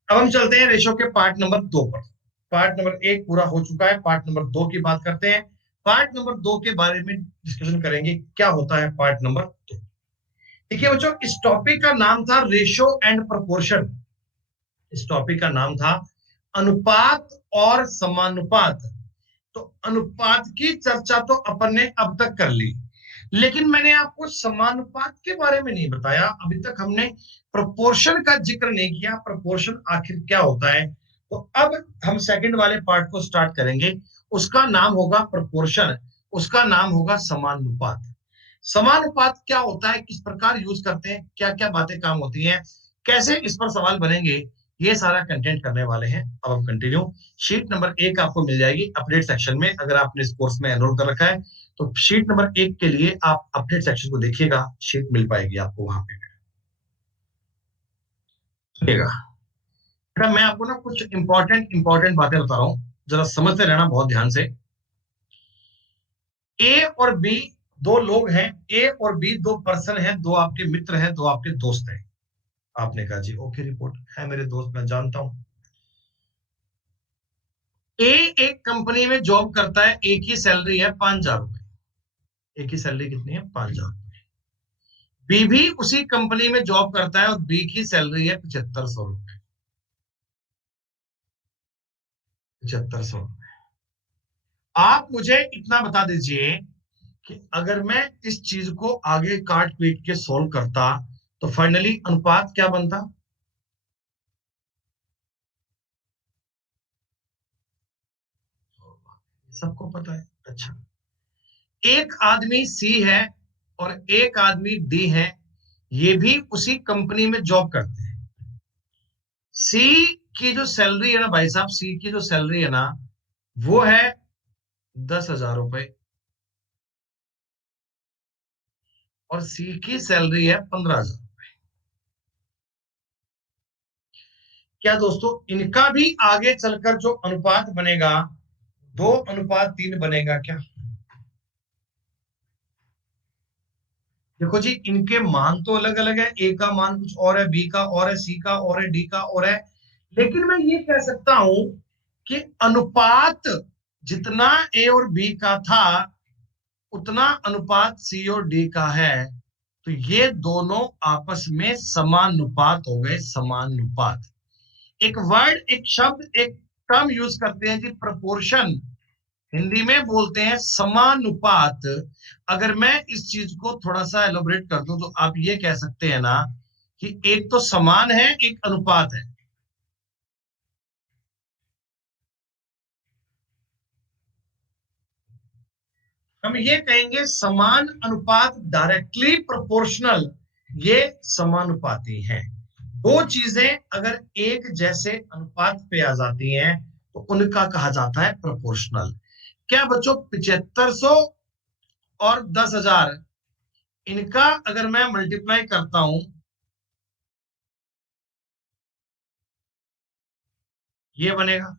अब हम चलते हैं रेशो के पार्ट नंबर 2 पर। पार्ट नंबर 1 पूरा हो चुका है, पार्ट नंबर 2 की बात करते हैं। पार्ट नंबर 2 के बारे में डिस्कशन करेंगे, क्या होता है पार्ट नंबर 2। देखिए बच्चों, इस टॉपिक का नाम था रेशो एंड प्रोपोर्शन। इस टॉपिक का नाम था अनुपात और समानुपात। तो अनुपात की चर्चा तो अपन ने अब तक कर ली, लेकिन मैंने आपको समानुपात के बारे में नहीं बताया। अभी तक हमने प्रोपोर्शन का जिक्र नहीं किया, प्रोपोर्शन आखिर क्या होता है। तो अब हम सेकंड वाले पार्ट को स्टार्ट करेंगे, उसका नाम होगा प्रोपोर्शन, उसका नाम होगा समानुपात। समानुपात क्या होता है, किस प्रकार यूज करते हैं, क्या क्या बातें काम होती हैं, कैसे इस पर सवाल बनेंगे, ये सारा कंटेंट करने वाले हैं। अब हम कंटिन्यू। शीट नंबर 1 आपको मिल जाएगी अपडेट सेक्शन में, अगर आपने इस कोर्स में एनरोल कर रखा है तो शीट नंबर 1 के लिए आप अपडेट सेक्शन को देखिएगा, शीट मिल पाएगी आपको वहां पे। चलिएगा बेटा, मैं आपको ना कुछ इंपॉर्टेंट बातें बता रहा हूं, जरा समझते रहना बहुत ध्यान से। ए और बी दो लोग हैं, ए और बी दो पर्सन हैं, दो आपके मित्र हैं, दो आपके दोस्त हैं। आपने कहा जी ओके, रिपोर्ट है मेरे दोस्त, मैं जानता हूं। ए एक कंपनी में जॉब करता है, ए की सैलरी है 5,000 रुपए। ए की सैलरी कितनी है? 5,000। बी भी उसी कंपनी में जॉब करता है और बी की सैलरी है 7,500 रुपए। 7,500। आप मुझे इतना बता दीजिए कि अगर मैं इस चीज को आगे काट पीट के सोल्व करता तो फाइनली अनुपात क्या बनता? सबको पता है। अच्छा, एक आदमी सी है और एक आदमी डी है, ये भी उसी कंपनी में जॉब करते हैं। सी की जो सैलरी है ना भाई साहब, सी की जो सैलरी है ना, वो है 10,000 रुपए और सी की सैलरी है 15,000। क्या दोस्तों इनका भी आगे चलकर जो अनुपात बनेगा 2:3 बनेगा क्या? देखो जी, इनके मान तो अलग अलग है, ए का मान कुछ और है, बी का और है, सी का और है, डी का और है। लेकिन मैं ये कह सकता हूं कि अनुपात जितना ए और बी का था उतना अनुपात सी और डी का है। तो ये दोनों आपस में समानुपात हो गए, समानुपात। एक वर्ड, एक शब्द, एक टर्म यूज करते हैं जी, प्रपोर्शन। हिंदी में बोलते हैं समानुपात। अगर मैं इस चीज को थोड़ा सा एलोबरेट कर दूं तो आप ये कह सकते हैं ना कि एक तो समान है, एक अनुपात है। हम ये कहेंगे समान अनुपात, डायरेक्टली प्रोपोर्शनल, ये समानुपाती हैं। दो चीजें अगर एक जैसे अनुपात पे आ जाती हैं तो उनका कहा जाता है प्रोपोर्शनल। क्या बच्चों 7,500 और 10,000, इनका अगर मैं मल्टीप्लाई करता हूं, ये बनेगा।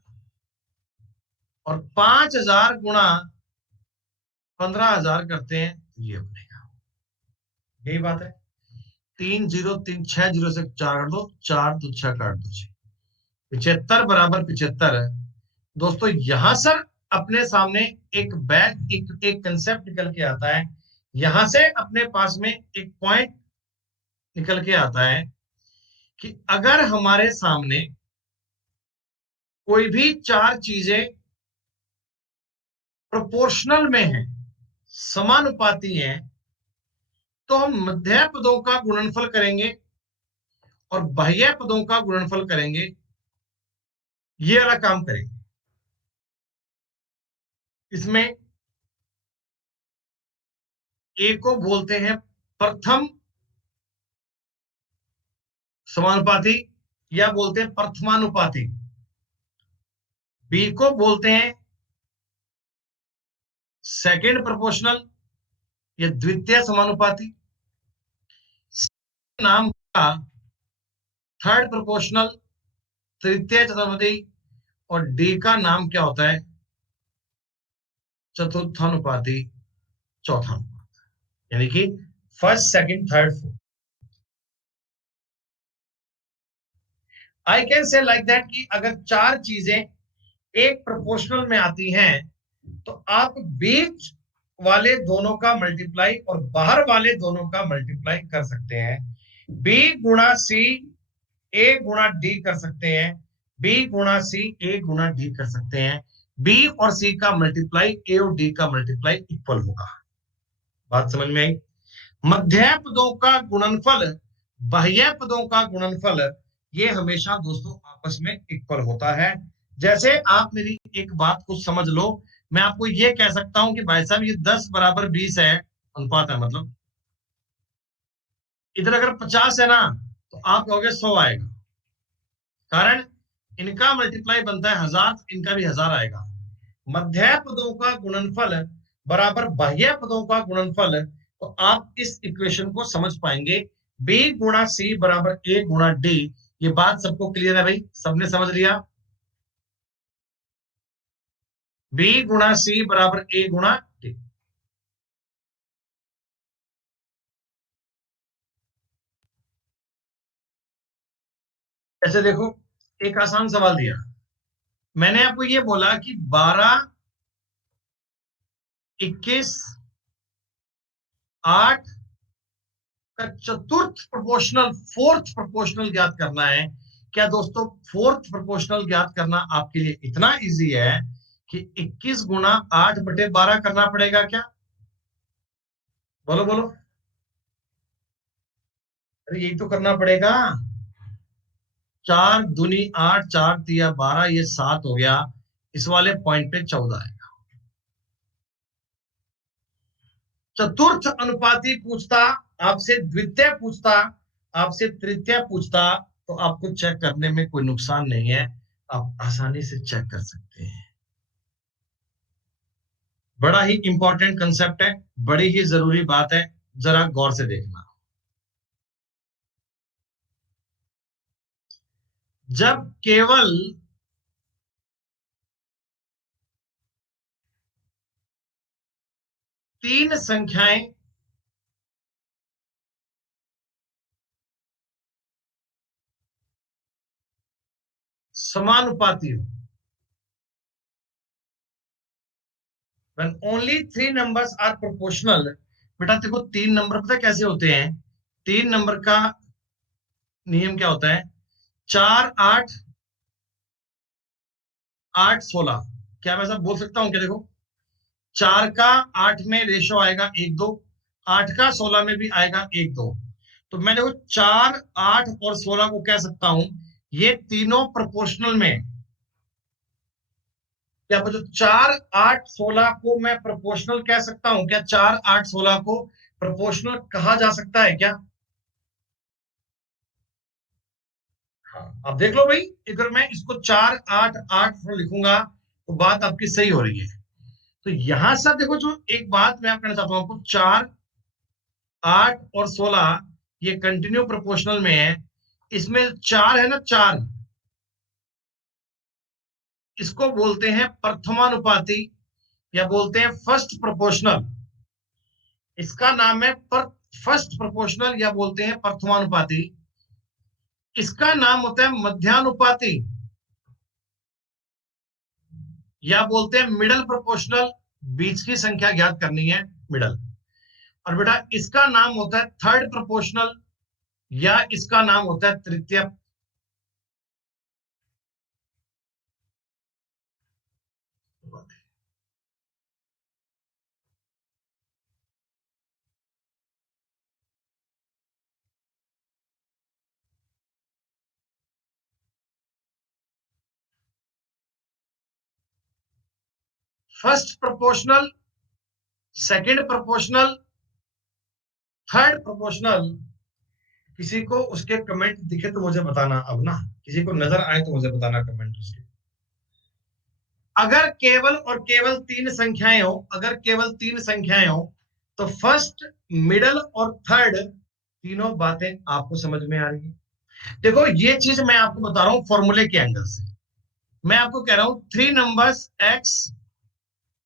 और 5,000 गुणा 15,000 करते हैं तो ये बनेगा। यही बात है। 3 0 3 6 0 से 4 काट दो, 4 2 6 काट दो 6। 75 बराबर 75 है। दोस्तों यहां सर अपने सामने एक बैग, एक कंसेप्ट निकल के आता है। यहां से अपने पास में एक पॉइंट निकल के आता है कि अगर हमारे सामने कोई भी चार चीजें प्रोपोर्शनल में है, समानुपाती हैं, तो हम मध्य पदों का गुणनफल करेंगे और बाह्य पदों का गुणनफल करेंगे। ये वाला काम करेंगे। इसमें ए को बोलते हैं प्रथम समानुपाती या बोलते हैं प्रथमानुपाती। बी को बोलते हैं सेकंड प्रोपोर्शनल या द्वितीय समानुपाती। नाम का थर्ड प्रोपोर्शनल, तृतीय चतुर्थी। और डी का नाम क्या होता है? चतुर्थानुपाती, चौथा। यानी कि first second third fourth. I can say like that कि अगर चार चीजें एक प्रोपोर्शनल में आती हैं तो आप बीच वाले दोनों का मल्टीप्लाई और बाहर वाले दोनों का मल्टीप्लाई कर सकते हैं। बी गुणा सी ए गुणा डी कर सकते हैं, बी गुणा सी ए गुणा डी कर सकते हैं। बी और सी का मल्टीप्लाई ए और डी का मल्टीप्लाई इक्वल होगा। बात समझ में आई? मध्य पदों का गुणनफल, बाह्य पदों का गुणनफल, ये हमेशा दोस्तों आपस में इक्वल होता है। जैसे आप मेरी एक बात को समझ लो, मैं आपको ये कह सकता हूं कि भाई साहब ये 10 बराबर 20 है, अनुपात है मतलब। इधर अगर 50 है ना तो आप कहोगे 100 आएगा, कारण इनका मल्टीप्लाई बनता है 1,000, इनका भी 1,000 आएगा। मध्य पदों का गुणनफल बराबर बाह्य पदों का गुणनफल, तो आप इस इक्वेशन को समझ पाएंगे। बी गुणा सी बराबर ए गुणा डी, ये बात सबको क्लियर है भाई, सबने समझ लिया? बी गुणा सी बराबर ए गुणा डी। ऐसे देखो, एक आसान सवाल दिया, मैंने आपको ये बोला कि 12, 21, 8 का चतुर्थ प्रोपोर्शनल, फोर्थ प्रोपोर्शनल ज्ञात करना है। क्या दोस्तों फोर्थ प्रोपोर्शनल ज्ञात करना आपके लिए इतना इजी है कि 21 गुणा 8/12 करना पड़ेगा क्या? बोलो बोलो। अरे यही तो करना पड़ेगा। 4 दूनी 8, 4 तिया 12, ये 7 हो गया। इस वाले पॉइंट पे 14 है। चतुर्थ अनुपाती पूछता, आपसे द्वितीय पूछता, आपसे तृतीय पूछता, तो आपको चेक करने में कोई नुकसान नहीं है, आप आसानी से चेक कर सकते हैं। बड़ा ही इंपॉर्टेंट कंसेप्ट है, बड़ी ही जरूरी बात है, जरा गौर से देखना। जब केवल तीन संख्याएं समानुपाती हो, when only three numbers are proportional। बेटा देखो, तीन नंबर पता है कैसे होते हैं? तीन नंबर का नियम क्या होता है? 4, 8, 8, 16। क्या मैं सब बोल सकता हूं क्या? देखो, 4 का 8 में रेशो आएगा 1, 2, 8 का 16 में भी आएगा 1, 2। तो मैं देखो 4, 8 और 16 को कह सकता हूं ये तीनों प्रोपोर्शनल में। क्या मुझे 4, 8, 16 को मैं प्रोपोर्शनल कह सकता हूं क्या? 4, 8, 16 को प्रोपोर्शनल कहा जा सकता है क्या? हाँ, अब देख लो भाई, अगर मैं इसको 4, 8, 8 लिखूंगा तो बात आपकी सही हो रही है। तो यहां से देखो, जो एक बात मैं कहना चाहता हूं आपको, 4, 8 और 16 ये कंटिन्यू प्रोपोर्शनल में है। इसमें 4 है ना, 4, इसको बोलते हैं प्रथमानुपाती, या बोलते हैं फर्स्ट प्रोपोर्शनल। इसका नाम है पर फर्स्ट प्रोपोर्शनल, या बोलते हैं प्रथमानुपाती। इसका नाम होता है मध्यानुपाती, या बोलते हैं मिडल प्रोपोर्शनल। बीच की संख्या ज्ञात करनी है, मिडल। और बेटा इसका नाम होता है थर्ड प्रोपोर्शनल, या इसका नाम होता है तृतीय। First proportional, second proportional, third proportional. किसी को उसके कमेंट दिखे तो मुझे बताना अब ना, किसी को नजर आए तो मुझे बताना कमेंट उसके। अगर केवल और केवल तीन संख्याएं हो, अगर केवल तीन संख्याएं हो, तो फर्स्ट, मिडल और थर्ड तीनों बातें आपको समझ में आ रही है। देखो ये चीज मैं आपको बता रहा हूं फॉर्मूले के एंगल से। मैं आपको कह रहा हूं three numbers X,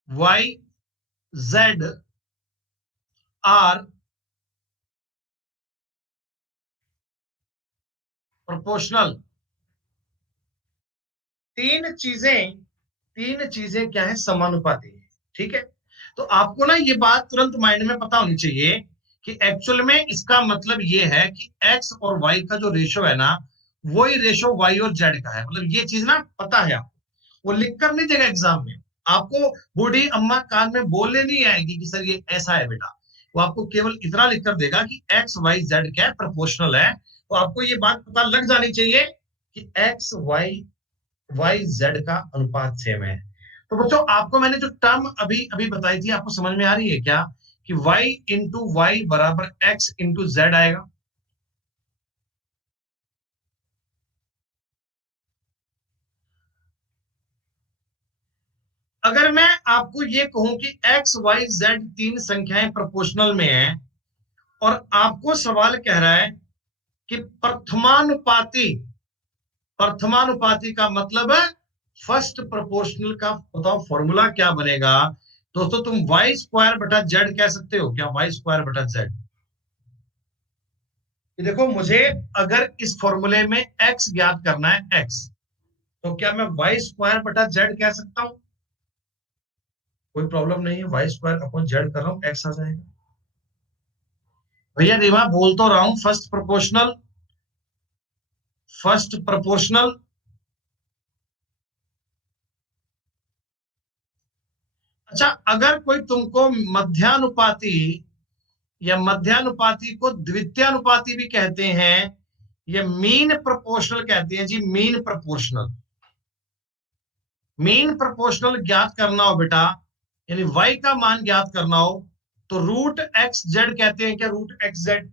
Y, Z are proportional. तीन चीजें, तीन चीजें क्या है? समानुपाती है। ठीक है, तो आपको ना ये बात तुरंत माइंड में पता होनी चाहिए कि एक्चुअल में इसका मतलब ये है कि एक्स और वाई का जो रेशो है ना, वही रेशो वाई और जेड का है। मतलब ये चीज ना पता है आपको, वो लिख कर नहीं देगा एग्जाम में आपको। बूढ़ी अम्मा कान में बोलने नहीं आएगी कि सर ये ऐसा है बेटा। वो आपको केवल इतना लिख कर देगा कि एक्स वाई जेड क्या है? प्रोपोर्शनल है। तो आपको ये बात पता लग जानी चाहिए कि एक्स वाई, वाई जेड का अनुपात सेम है। तो बच्चों आपको मैंने जो टर्म अभी अभी बताई थी, आपको समझ में आ रही है क्या? कि y इंटू वाई बराबर x इंटू जेड आएगा। अगर मैं आपको ये कहूं कि x y z तीन संख्याएं प्रोपोर्शनल में हैं, और आपको सवाल कह रहा है कि प्रथमानुपाती प्रथमानुपाती का मतलब है फर्स्ट प्रोपोर्शनल का बताओ फॉर्मूला क्या बनेगा दोस्तों? तुम वाई स्क्वायर बटा जेड कह सकते हो क्या? वाई स्क्वायर बटा जेड। देखो मुझे अगर इस फॉर्मूले में एक्स ज्ञात करना है एक्स, तो क्या मैं वाई स्क्वायर बटा जेड कह सकता हूं? कोई प्रॉब्लम नहीं है, वाई स्क्वायर अपॉन जेड कर रहा हूं, एक्स आ जाएगा। भैया देखो बोल तो रहा हूं फर्स्ट प्रोपोर्शनल, फर्स्ट प्रोपोर्शनल। अच्छा अगर कोई तुमको मध्यानुपाती या मध्यानुपाती को द्वितीयानुपाती भी कहते हैं, या मीन प्रोपोर्शनल कहते हैं जी, मीन प्रोपोर्शनल। मीन प्रोपोर्शनल ज्ञात करना हो बेटा, यानी y का मान ज्ञात करना हो, तो रूट एक्स जेड कहते हैं क्या? Root X Z.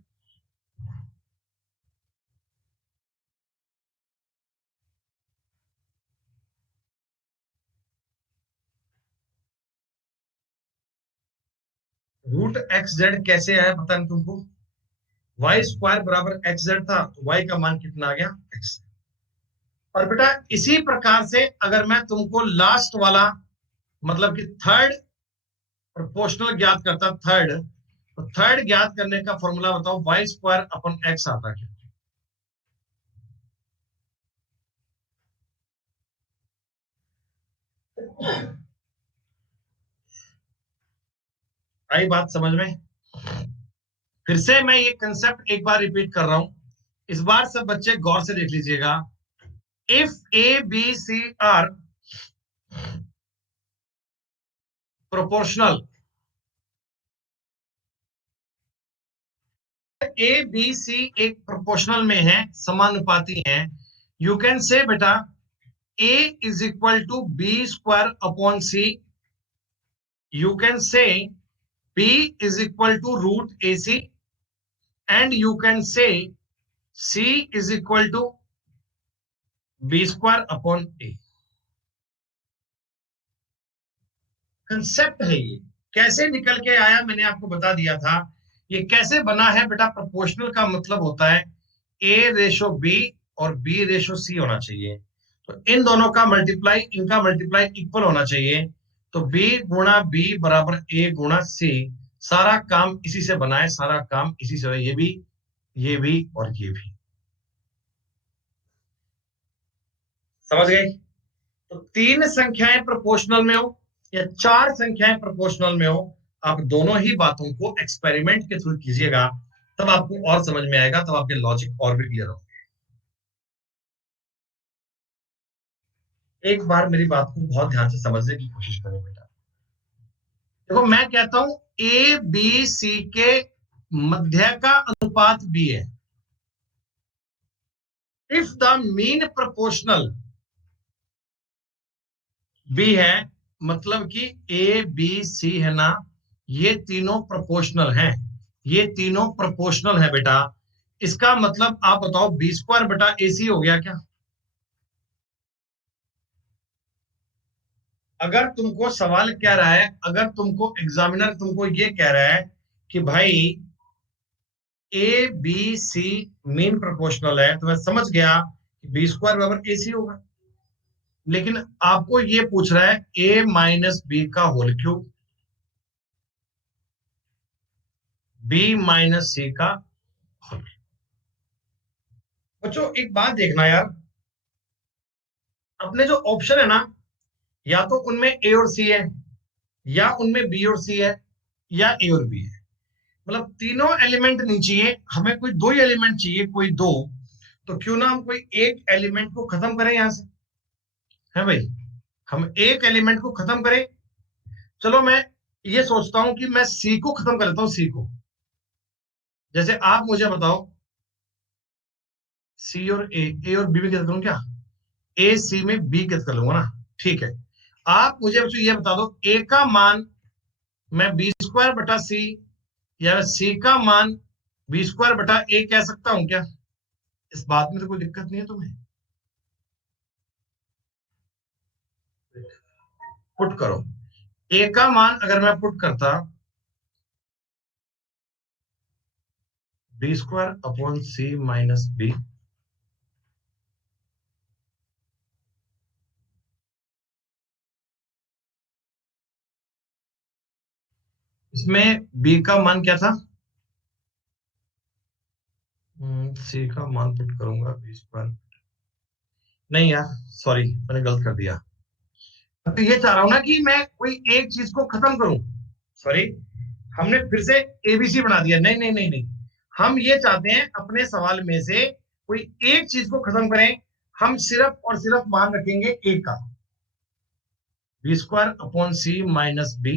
Root X Z कैसे आया पता नहीं तुमको? वाई स्क्वायर बराबर एक्स जेड था, तो वाई का मान कितना आ गया? एक्स। और बेटा इसी प्रकार से अगर मैं तुमको लास्ट वाला मतलब कि थर्ड प्रोपोर्शनल ज्ञात करता, थर्ड, तो थर्ड ज्ञात करने का फॉर्मूला बताओ, वाई स्क्वायर अपन एक्स आता क्या? आई बात समझ में? फिर से मैं ये कंसेप्ट एक बार रिपीट कर रहा हूं, इस बार सब बच्चे गौर से देख लीजिएगा। If A B C are proportional, A B C एक प्रोपोर्शनल में है, समानुपाती है, यू कैन से बेटा A is equal to B square upon C, you can say B is equal to root A C, and you can say C is equal to B square upon A. Concept है ये, कैसे निकल के आया मैंने आपको बता दिया था। ये कैसे बना है बेटा? प्रोपोर्शनल का मतलब होता है ए रेशो बी और बी रेशो सी होना चाहिए, तो इन दोनों का मल्टीप्लाई, इनका मल्टीप्लाई इक्वल होना चाहिए, तो बी गुणा बी बराबर ए गुणा सी। सारा काम इसी से बना है, सारा काम इसी से, ये भी, ये भी और ये भी। समझ गए? तो तीन संख्याएं प्रोपोर्शनल में हो या चार संख्याएं प्रोपोर्शनल में हो, आप दोनों ही बातों को एक्सपेरिमेंट के थ्रू कीजिएगा, तब आपको और समझ में आएगा, तब आपके लॉजिक और भी क्लियर हो। एक बार मेरी बात को बहुत ध्यान से समझने की कोशिश करें बेटा। देखो मैं कहता हूं ए बी सी के मध्य का अनुपात बी है। If the mean proportional B है, मतलब कि ए बी सी है ना, ये तीनों प्रोपोर्शनल हैं, ये तीनों प्रोपोर्शनल है बेटा। इसका मतलब आप बताओ बी स्क्वायर बटा ए सी हो गया क्या? अगर तुमको सवाल कह रहा है, अगर तुमको एग्जामिनर तुमको ये कह रहा है कि भाई A B C mean proportional है, तो मैं समझ गया कि बी स्क्वायर बराबर ए सी होगा। लेकिन आपको ये पूछ रहा है ए माइनस बी का होल क्यूब, बी माइनस सी का होल। बच्चों एक बात देखना यार, अपने जो ऑप्शन है ना, या तो उनमें ए और सी है, या उनमें बी और सी है, या ए और बी है। मतलब तीनों एलिमेंट नहीं चाहिए हमें, कोई दो ही एलिमेंट चाहिए, कोई दो। तो क्यों ना हम कोई एक एलिमेंट को खत्म करें यहां से, है भाई? हम एक एलिमेंट को खत्म करें। चलो मैं ये सोचता हूं कि मैं सी को खत्म कर देता हूं, सी को। जैसे आप मुझे बताओ सी और ए और बी में कैसे करूं क्या? ए सी में बी कैसे कर लूंगा ना, ठीक है। आप मुझे ये बता दो, ए का मान मैं बी स्क्वायर बटा सी, या सी का मान बी स्क्वायर बटा ए कह सकता हूं क्या? इस बात में तो कोई दिक्कत नहीं है तुम्हें? पुट करो, ए का मान अगर मैं पुट करता बी स्क्वायर अपॉन सी माइनस बी, इसमें बी का मान क्या था? सी का मान पुट करूंगा 20 पर। नहीं यार, सॉरी, मैंने गलत कर दिया। तो ये चाह रहा हूं ना कि मैं कोई एक चीज को खत्म करूं। सॉरी, हमने फिर से एबीसी बना दिया। नहीं नहीं नहीं नहीं, हम ये चाहते हैं अपने सवाल में से कोई एक चीज को खत्म करें। हम सिर्फ और सिर्फ मान रखेंगे ए का, b² अपॉन c - b।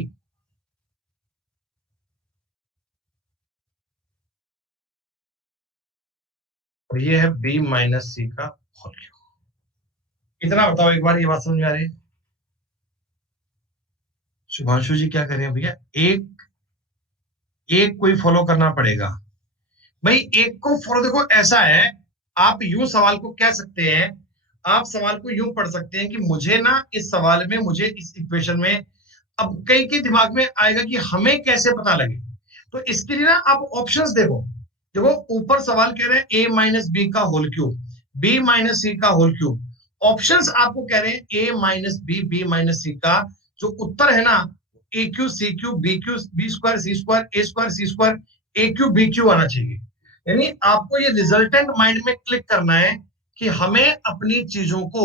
और ये है b - c का होल क्यूब। इतना बताओ एक बार, ये बात समझ में आ रही है? शुभांशु जी क्या करें भैया? एक एक कोई फॉलो करना पड़ेगा भाई। एक को फॉलो, देखो ऐसा है, आप यूं सवाल को कह सकते हैं, आप सवाल को यूं पढ़ सकते हैं कि मुझे ना इस सवाल में, मुझे इस इक्वेशन में, अब कई के दिमाग में आएगा कि हमें कैसे पता लगे। तो इसके लिए ना आप ऑप्शंस देखो। देखो ऊपर सवाल कह रहे हैं a - b का होल क्यूब, b - c का होल क्यूब। ऑप्शंस आपको कह रहे हैं a - b, b - c का जो उत्तर है ना, a³ c³ b² b² c² a²c², a³ b³ आना चाहिए। यानी आपको ये रिजल्टेंट माइंड में क्लिक करना है कि हमें अपनी चीजों को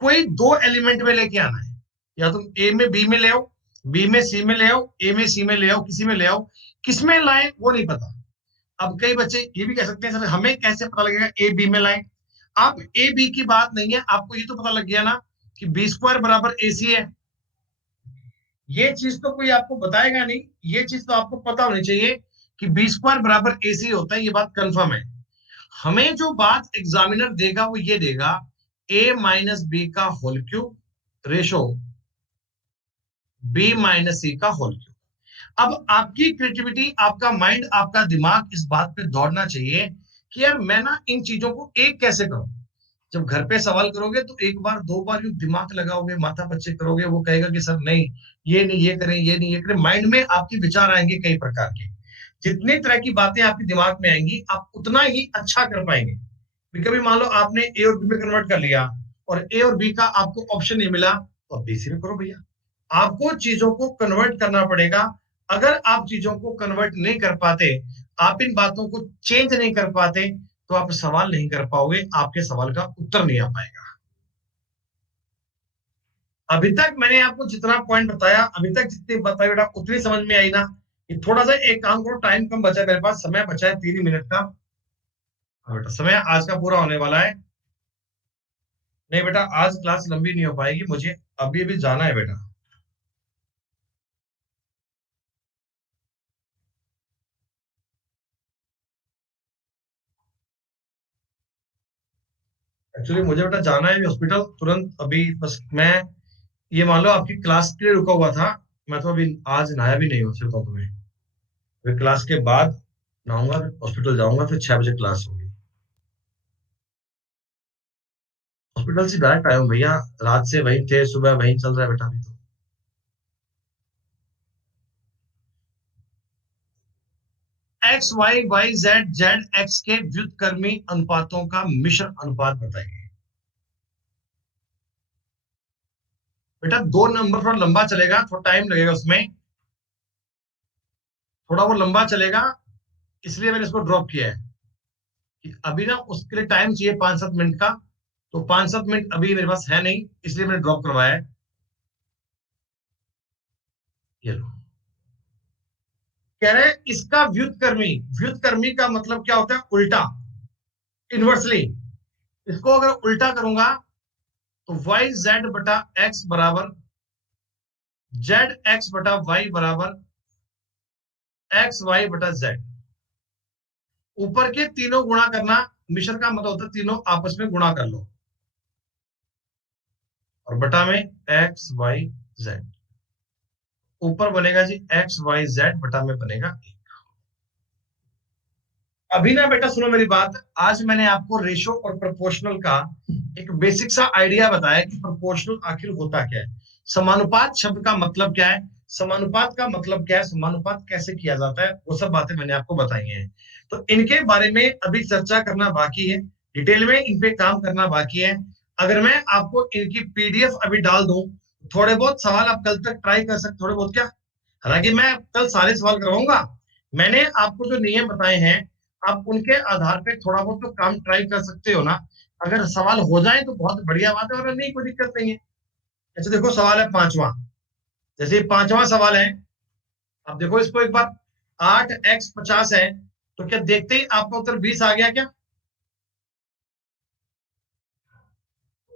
कोई दो एलिमेंट में लेके आना है। या तुम ए में बी में ले आओ, बी में सी में ले आओ, ए में सी में ले आओ, किसी में ले आओ, किस में लाए वो नहीं पता। अब कई बच्चे ये भी कह सकते हैं सर हमें कैसे पता लगेगा ए बी में लाए। आप ए बी की बात नहीं है, आपको ये तो पता लग गया ना कि b² = ac है। ये चीज तो कोई आपको बताएगा नहीं, ये चीज तो आपको पता होनी चाहिए कि b² = ac होता है, ये बात कंफर्म है। हमें जो बात एग्जामिनर देगा वो ये देगा a - b का whole cube ratio b - c का होल क्यूब। अब आपकी क्रिएटिविटी, आपका माइंड, आपका दिमाग इस बात पे दौड़ना चाहिए कि यार मैं ना इन चीजों को एक कैसे करूं। जब घर पे सवाल करोगे तो एक बार दो बार यूं दिमाग लगाओगे, माथा पच्चे करोगे, वो कहेगा कि सर नहीं, ये नहीं ये करें, ये नहीं ये करें। माइंड में आपके विचार आएंगे कई प्रकार के। जितनी तरह की बातें आपके दिमाग में आएंगी, आप उतना ही अच्छा कर पाएंगे। कभी मान लो आपने ए और बी में कन्वर्ट कर लिया, और ए और बी का आपको ऑप्शन नहीं मिला, तो आप बी सी में करो भैया। आपको चीजों को कन्वर्ट करना पड़ेगा। अगर आप चीजों को कन्वर्ट नहीं कर पाते, आप इन बातों को चेंज नहीं कर पाते, तो आप सवाल नहीं कर पाओगे, आपके सवाल का उत्तर नहीं आ पाएगा। अभी तक मैंने आपको जितना पॉइंट बताया, अभी तक जितनी बताई बेटा उतनी समझ में आई ना? ये थोड़ा सा एक काम करो, टाइम कम बचा है मेरे पास, समय बचा है 3 ही मिनट का। हाँ बेटा, समय आज का पूरा होने वाला है। नहीं बेटा, आज क्लास लंबी नहीं हो पाएगी, मुझे अभी अभी जाना है बेटा। एक्चुअली मुझे बेटा जाना है हॉस्पिटल तुरंत अभी। बस मैं, ये मान लो आपकी क्लास के लिए रुका हुआ था। मैं तो अभी आज नहाया भी नहीं हूँ, सिर्फ तुम्हें। फिर क्लास के बाद नहाऊंगा, फिर हॉस्पिटल जाऊंगा, फिर 6 बजे क्लास होगी। हॉस्पिटल से डायरेक्ट आया हूँ भैया, रात से वहीं थे, सुबह वहीं चल रहा है बेटा अभी तो। X Y Y Z Z X के व्युत्क्रमी अनुपातों का मिश्र अनुपात बताइए। बेटा 2 नंबर थोड़ा लंबा चलेगा, थोड़ा टाइम लगेगा उसमें, थोड़ा वो लंबा चलेगा, इसलिए मैंने इसको ड्रॉप किया है कि अभी ना उसके लिए टाइम चाहिए 5-7 मिनट का। तो 5-7 मिनट अभी मेरे पास है नहीं, इसलिए मैंने ड्रॉप करवाया है। ये लो, कह रहे हैं इसका व्युत्क्रमी, व्युत्क्रमी का मतलब क्या होता है? उल्टा, इनवर्सली। इसको अगर उल्टा करूंगा तो वाई जेड बटा एक्स बराबर जेड एक्स बटा वाई बराबर एक्स वाई बटा जेड। ऊपर के तीनों गुणा करना, मिश्र का मतलब होता है तीनों आपस में गुणा कर लो, और बटा में एक्स वाई जेड। ऊपर बनेगा जी एक्स वाई जेड, बटा में बनेगा। अभी ना बेटा सुनो मेरी बात, आज मैंने आपको रेशो और प्रोपोर्शनल का एक बेसिक सा आइडिया बताया कि प्रोपोर्शनल आखिर होता क्या है, समानुपात शब्द का मतलब क्या है, समानुपात का मतलब क्या है, समानुपात कैसे किया जाता है, वो सब बातें मैंने आपको बताई हैं। तो इनके बारे में अभी चर्चा करना बाकी है, डिटेल में इन पे काम करना बाकी है। अगर मैं आपको इनकी पीडीएफ अभी डाल दूं, थोड़े बहुत सवाल आप कल तक ट्राई कर सकते, थोड़े बहुत क्या, हालांकि मैं कल सारे सवाल करवाऊंगा, मैंने आपको जो नियम बताए हैं आप उनके आधार पे थोड़ा बहुत तो काम ट्राई कर सकते हो ना। अगर सवाल हो जाए तो बहुत बढ़िया बात है, और नहीं कोई दिक्कत नहीं है। अच्छा देखो, सवाल है पांचवा। जैसे पांचवा सवाल है, अब देखो इसको एक बार। 8x50 है, तो क्या देखते ही आपका उत्तर 20 आ गया क्या?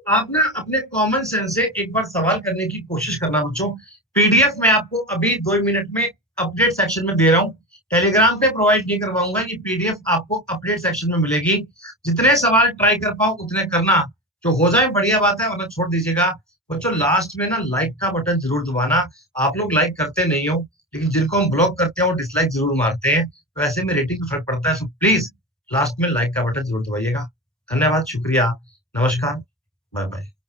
आप ना अपने कॉमन सेंस से एक बार सवाल करने की कोशिश करना बच्चों। पीडीएफ मैं आपको अभी 2 मिनट में अपडेट सेक्शन में दे रहा हूँ। टेलीग्राम पे प्रोवाइड नहीं करवाऊंगा, ये पीडीएफ आपको अपडेट सेक्शन में मिलेगी। जितने सवाल ट्राई कर पाओ उतने करना, जो हो जाए बढ़िया बात है, वरना छोड़ दीजिएगा। बच्चों लास्ट में ना लाइक का बटन जरूर दबाना। आप लोग लाइक करते नहीं हो, लेकिन जिनको हम ब्लॉक करते हैं वो डिसलाइक जरूर मारते हैं, तो ऐसे में रेटिंग में फर्क पड़ता है। सो प्लीज लास्ट में लाइक का बटन जरूर दबाइएगा। धन्यवाद, शुक्रिया, नमस्कार, बाय बाय।